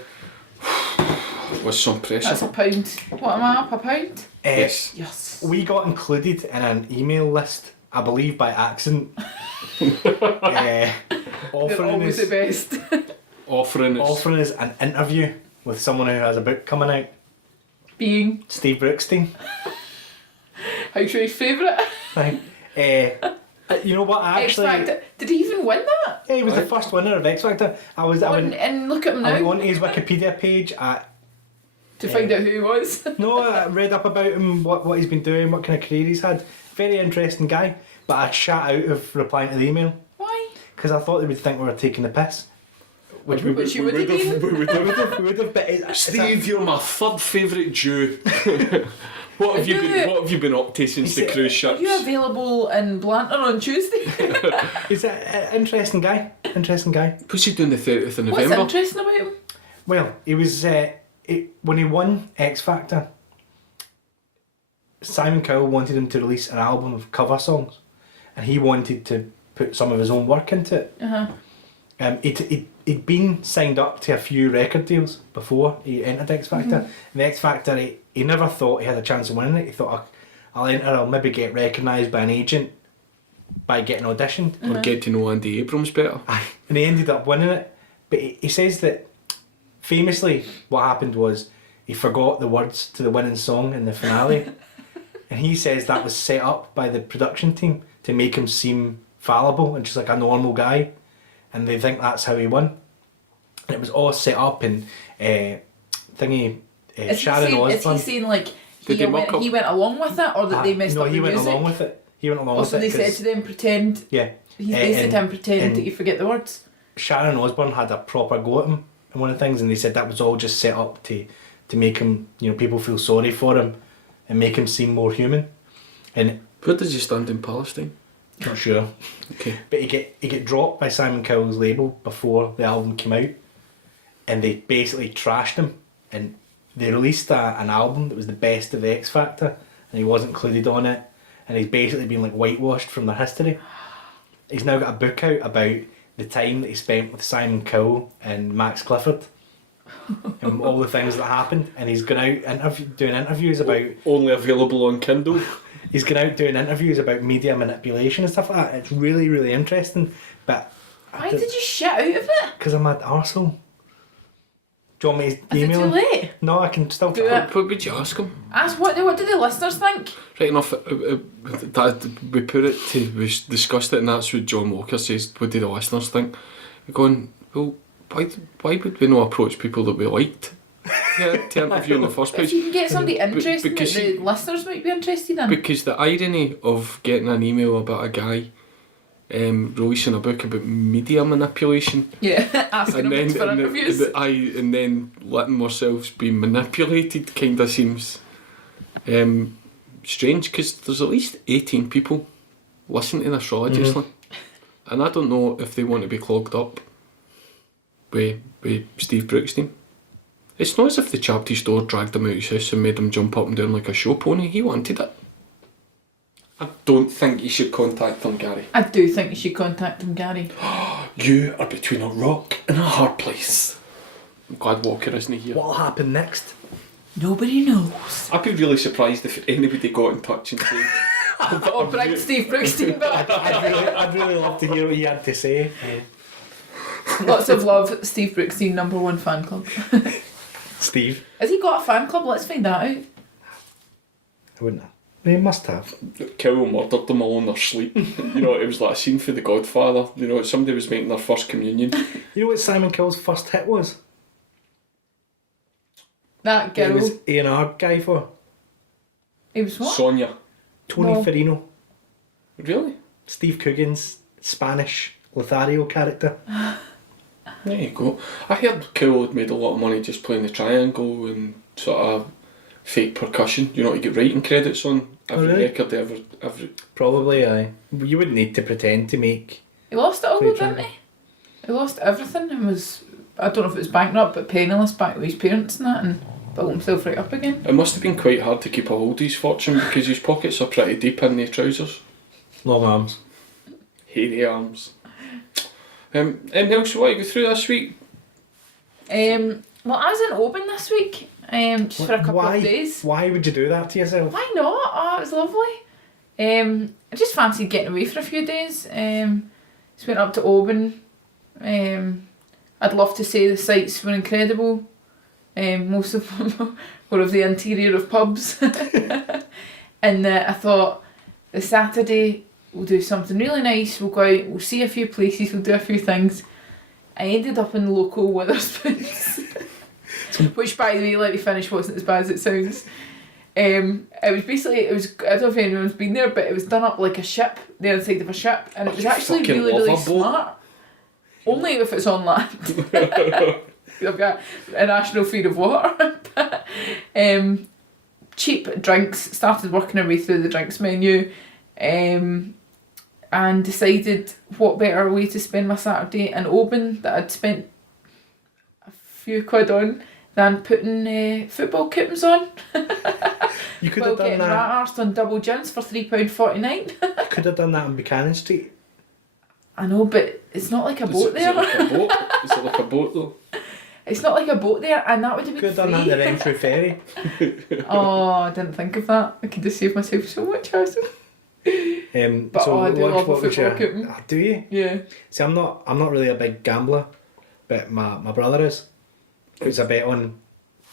With some pressure. That's a pound. What am I up? A pound? Yes. Yes. We got included in an email list, I believe by accident. They're Offering always the us, best. Offering us. an interview with someone who has a book coming out. Being. Steve Brookstein. How's your favourite? Right. You know what? I X actually. Factor. Did he even win that? Yeah, he was the first winner of X Factor. I went And look at him I went now onto his Wikipedia page. to find out who he was. No, I read up about him, what he's been doing, what kind of career he's had. Very interesting guy. But I shat out of replying to the email Why? because I thought they would think we were taking the piss. Which you would have been. We would have. We would have, but Steve, you're my third favourite Jew. What have you been up to since the cruise ships? Are you available in Blantyre on Tuesday? he's an interesting guy. Interesting guy. What's he doing the 30th of What's November? interesting about him? Well, he was when he won X Factor. Simon Cowell wanted him to release an album of cover songs, and he wanted to put some of his own work into it. He'd been signed up to a few record deals before he entered X Factor. And the X Factor, he never thought he had a chance of winning it. He thought, I'll enter, I'll maybe get recognised by an agent by getting auditioned. Or get to know Andy Abrams better. And he ended up winning it. But he says that famously what happened was he forgot the words to the winning song in the finale. And he says that was set up by the production team to make him seem fallible and just like a normal guy. And they think that's how he won. And it was all set up and Sharon Osbourne. Is he saying like Did they mock up? he went along with it, or that they messed no, up the he went music? along with it. He went along Also, with it. they said 'cause- to them, pretend. yeah. They said to him, pretend and that you forget the words. Sharon Osbourne had a proper go at him in one of the things, and they said that was all just set up to make him, people feel sorry for him and make him seem more human. And Where does he stand in Palestine? not sure. Okay. But he get dropped by Simon Cowell's label before the album came out, and they basically trashed him. And they released an album that was the best of the X Factor, and he wasn't included on it. And he's basically been like whitewashed from their history. He's now got a book out about the time that he spent with Simon Cowell and Max Clifford, and all the things that happened. And he's gone out doing interviews about. Only available on Kindle. He's gone out doing interviews about media manipulation and stuff like that. It's really, really interesting. But Why did you shit out of it? because I'm an arsehole. Do you want me to Is it email? too late? No, I can still Do talk. it. What would you ask him? Ask what do the listeners think? Right enough, that we put it to, we discussed it, and that's what John Walker says. What do the listeners think? We're going, well, why would we not approach people that we liked to interview in the first If place? you can get somebody interesting that because the listeners might be interested in. Because the irony of getting an email about a guy releasing a book about media manipulation, Yeah, asking them for interviews. and then letting ourselves be manipulated kind of seems strange, because there's at least 18 people listening to this religiously, and I don't know if they want to be clogged up with Steve Brookstein. It's not as if the chapped his door, dragged him out his house and made him jump up and down like a show pony. He wanted it. I don't think you should contact him, Gary. I do think you should contact him, Gary. You are between a rock and a hard place. I'm glad Walker isn't here. What'll happen next? Nobody knows. I'd be really surprised if anybody got in touch and said, Or bring Steve Brookstein back. I'd really love to hear what he had to say. Lots of love, Steve Brookstein, #1 fan club. Steve, Has he got a fan club? Let's find that out. I wouldn't have. They must have. Cowell murdered them all in their sleep. It was like a scene for The Godfather. Somebody was making their first communion. You know what Simon Cowell's first hit was? That It girl. was A&R guy for He was what? Sonia. Tony No. Farino. Really? Steve Coogan's Spanish Lothario character. There you go. I heard Cowell had made a lot of money just playing the triangle and sort of fake percussion, to get writing credits on every really? record every. Probably, aye. You wouldn't need to pretend to make. He lost it all, Play didn't triangle. he? He lost everything and was, I don't know if it was bankrupt, but penniless back with his parents and that, and built himself right up again. It must have been quite hard to keep a hold of his fortune, because his pockets are pretty deep in the trousers. Long arms. Hairy arms. Anything else you want to go through this week? Well, I was in Oban this week, just for a couple Why? of days. Why would you do that to yourself? Why not? Oh, it was lovely. I just fancied getting away for a few days. Just went up to Oban. I'd love to say the sights were incredible. Most of them were of the interior of pubs. And I thought, the Saturday, we'll do something really nice, we'll go out, we'll see a few places, we'll do a few things. I ended up in local Wetherspoons. Which, by the way, let me finish, wasn't as bad as it sounds. It was basically, I don't know if anyone's been there, but it was done up like a ship, the inside of a ship, and it was actually fucking really, love really a boat. smart. Only if it's on land. I've got a national fear of water. Cheap drinks, started working our way through the drinks menu, and decided what better way to spend my Saturday in Oban that I'd spent a few quid on than putting football kittens on. You could While have done getting that. rat-arsed on double gins for £3.49. You could have done that on Buchanan Street. I know, but it's not like a boat Is there. it like a boat? Is it like a boat though? It's not like a boat there, and that would have You been could have done that free. on the Renfrew Ferry. Oh, I didn't think of that. I could have saved myself so much hassle. But So I do love a what was football your- kitten. Do you? Yeah. See, I'm not really a big gambler, but my brother is. Puts a bet on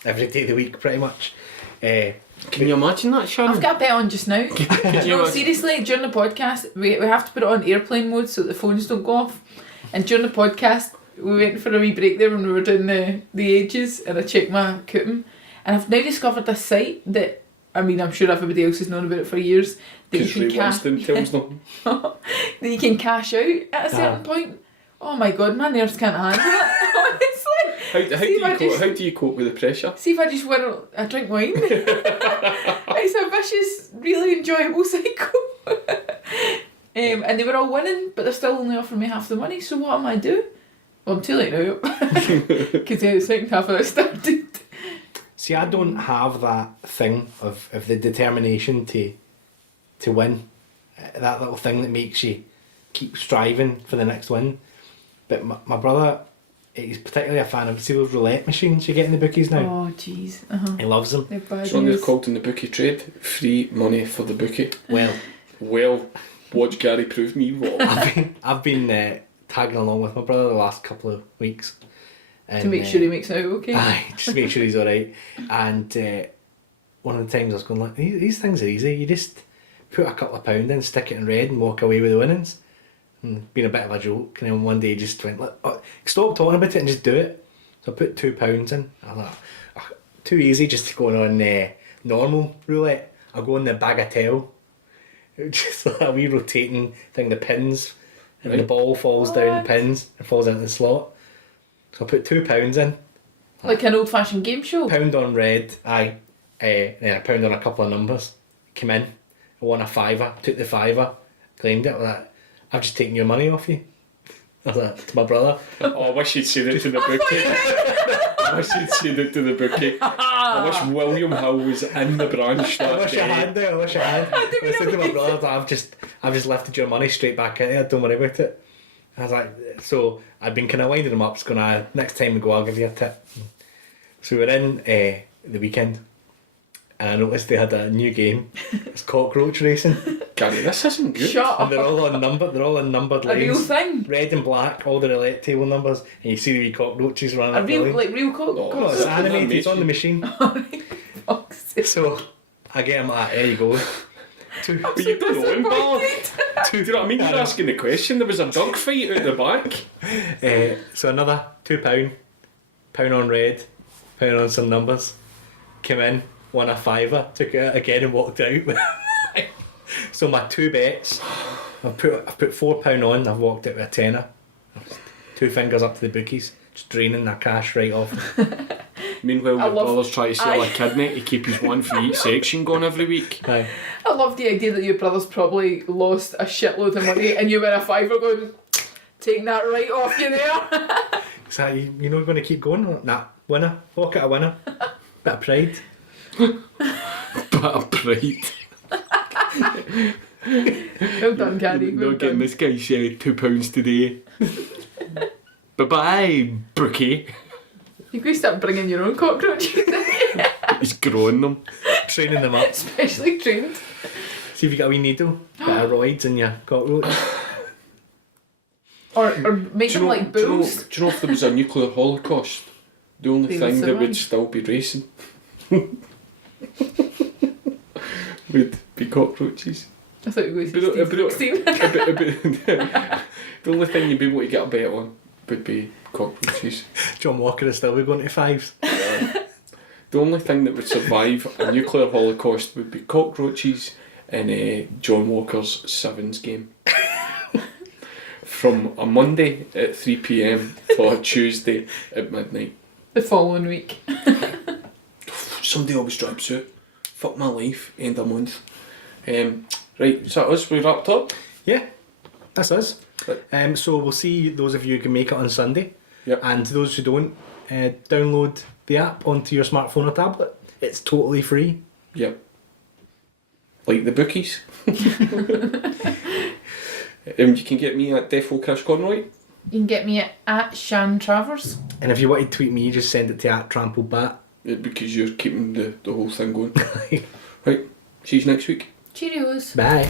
every day of the week, pretty much. Can you imagine that, Sharon? I've got a bet on just now. Could you No, imagine? seriously, during the podcast, we have to put it on airplane mode so that the phones don't go off. And during the podcast, we went for a wee break there when we were doing the ages, and I checked my coupon. And I've now discovered this site that, I mean, I'm sure everybody else has known about it for years, that you Because can Ray cash Winston tells them. that you can cash out at a certain point. Oh my god, my nerves can't handle it. Honestly. How do you cope with the pressure? See if I just win a drink wine. It's a vicious, really enjoyable cycle. And they were all winning, but they're still only offering me half the money, so what am I do? Well, I'm too late now. Because the second half of it started. See, I don't have that thing of the determination to win. That little thing that makes you keep striving for the next win. But my brother, he's particularly a fan of, see those roulette machines you get in the bookies now? Oh, jeez. He loves them. They're bad So they're news. called in the bookie trade, free money for the bookie. Well, Well, watch Gary prove me wrong. I've been tagging along with my brother the last couple of weeks. And, To make sure he makes it out okay. Aye, just to make sure he's alright. And one of the times I was going like, these things are easy. You just put a couple of pound in, stick it in red and walk away with the winnings. And being a bit of a joke. And then one day he just went, stop talking about it and just do it. So I put £2 in. I thought, too easy just to go on normal roulette. I'll go on the bagatelle. Just like a wee rotating thing, the pins. And the ball falls down the pins and falls into the slot. So I put £2 in. Like an old fashioned game show. Pound on red, aye. Then a pound on a couple of numbers. Came in, I won a fiver, took the fiver, claimed it. I was like, I've just taken your money off you. I was like, to my brother. Oh, I wish you'd said it to the bookie. I wish you'd said it to the bookie. I wish William Hill was in the branch I that wish I day. had though, I wish I had. I said to my brother, I've just lifted your money straight back at you, don't worry about it. I was like, so I'd been kind of winding him up, just going, next time we go, I'll give you a tip. So we were in the weekend, and I noticed they had a new game. It's cockroach racing, Gary, this isn't good. Shut and up. they're all on numbered A real lanes, thing. red and black, all the roulette table numbers, and you see the wee cockroaches running A up the real, lane. like real cock. Oh, No, it's animated, it's on the machine. Fuck's sake. So I get him like, there you go. But you don't know him, Bob. Do you know what I mean? You're asking the question. There was a dog fight out the back. So another £2, pound on red, pound on some numbers. Came in, won a fiver, took it out again and walked out. So my two bets, I've put £4 on, I've walked out with a tenner. Two fingers up to the bookies, just draining their cash right off. Meanwhile, I your love- brother's trying to sell a Aye. kidney to keep his one for each section going every week. Aye. I love the idea that your brother's probably lost a shitload of money and you win a fiver going, taking that right off you there. So you're not going to keep going? Nah, winner, pocket a winner. Bit of pride. Bit of pride. Well done, Gary. Well Not getting done. this guy £2 today. Bye bye, bookie. You could start bringing your own cockroaches in. He's growing them. Training them up. Specially trained. See if you got a wee needle, bit of roids in your cockroach. Or make them like do you know, bulls. do you know if there was a nuclear holocaust, the only They would thing that would survive. still be racing would be cockroaches. I thought you were going But- to say The only thing you'd be able to get a bet on would be cockroaches. John Walker is still be going to fives. The only thing that would survive a nuclear holocaust would be cockroaches in John Walker's Sevens game. From a Monday at 3 PM to a Tuesday at midnight. the following week. Somebody always drops out. Fuck my life, end of month. Right, is that us? We wrapped up? Yeah, that's us. Right. So we'll see those of you who can make it on Sunday. Yep. And those who don't, download the app onto your smartphone or tablet. It's totally free. Yep. Like the bookies. You can get me at Defo Cash Conroy. You can get me at Shan Travers. And if you want to tweet me, just send it to @TrampleBat. Because you're keeping the whole thing going. Right, see you next week. Cheerios. Bye.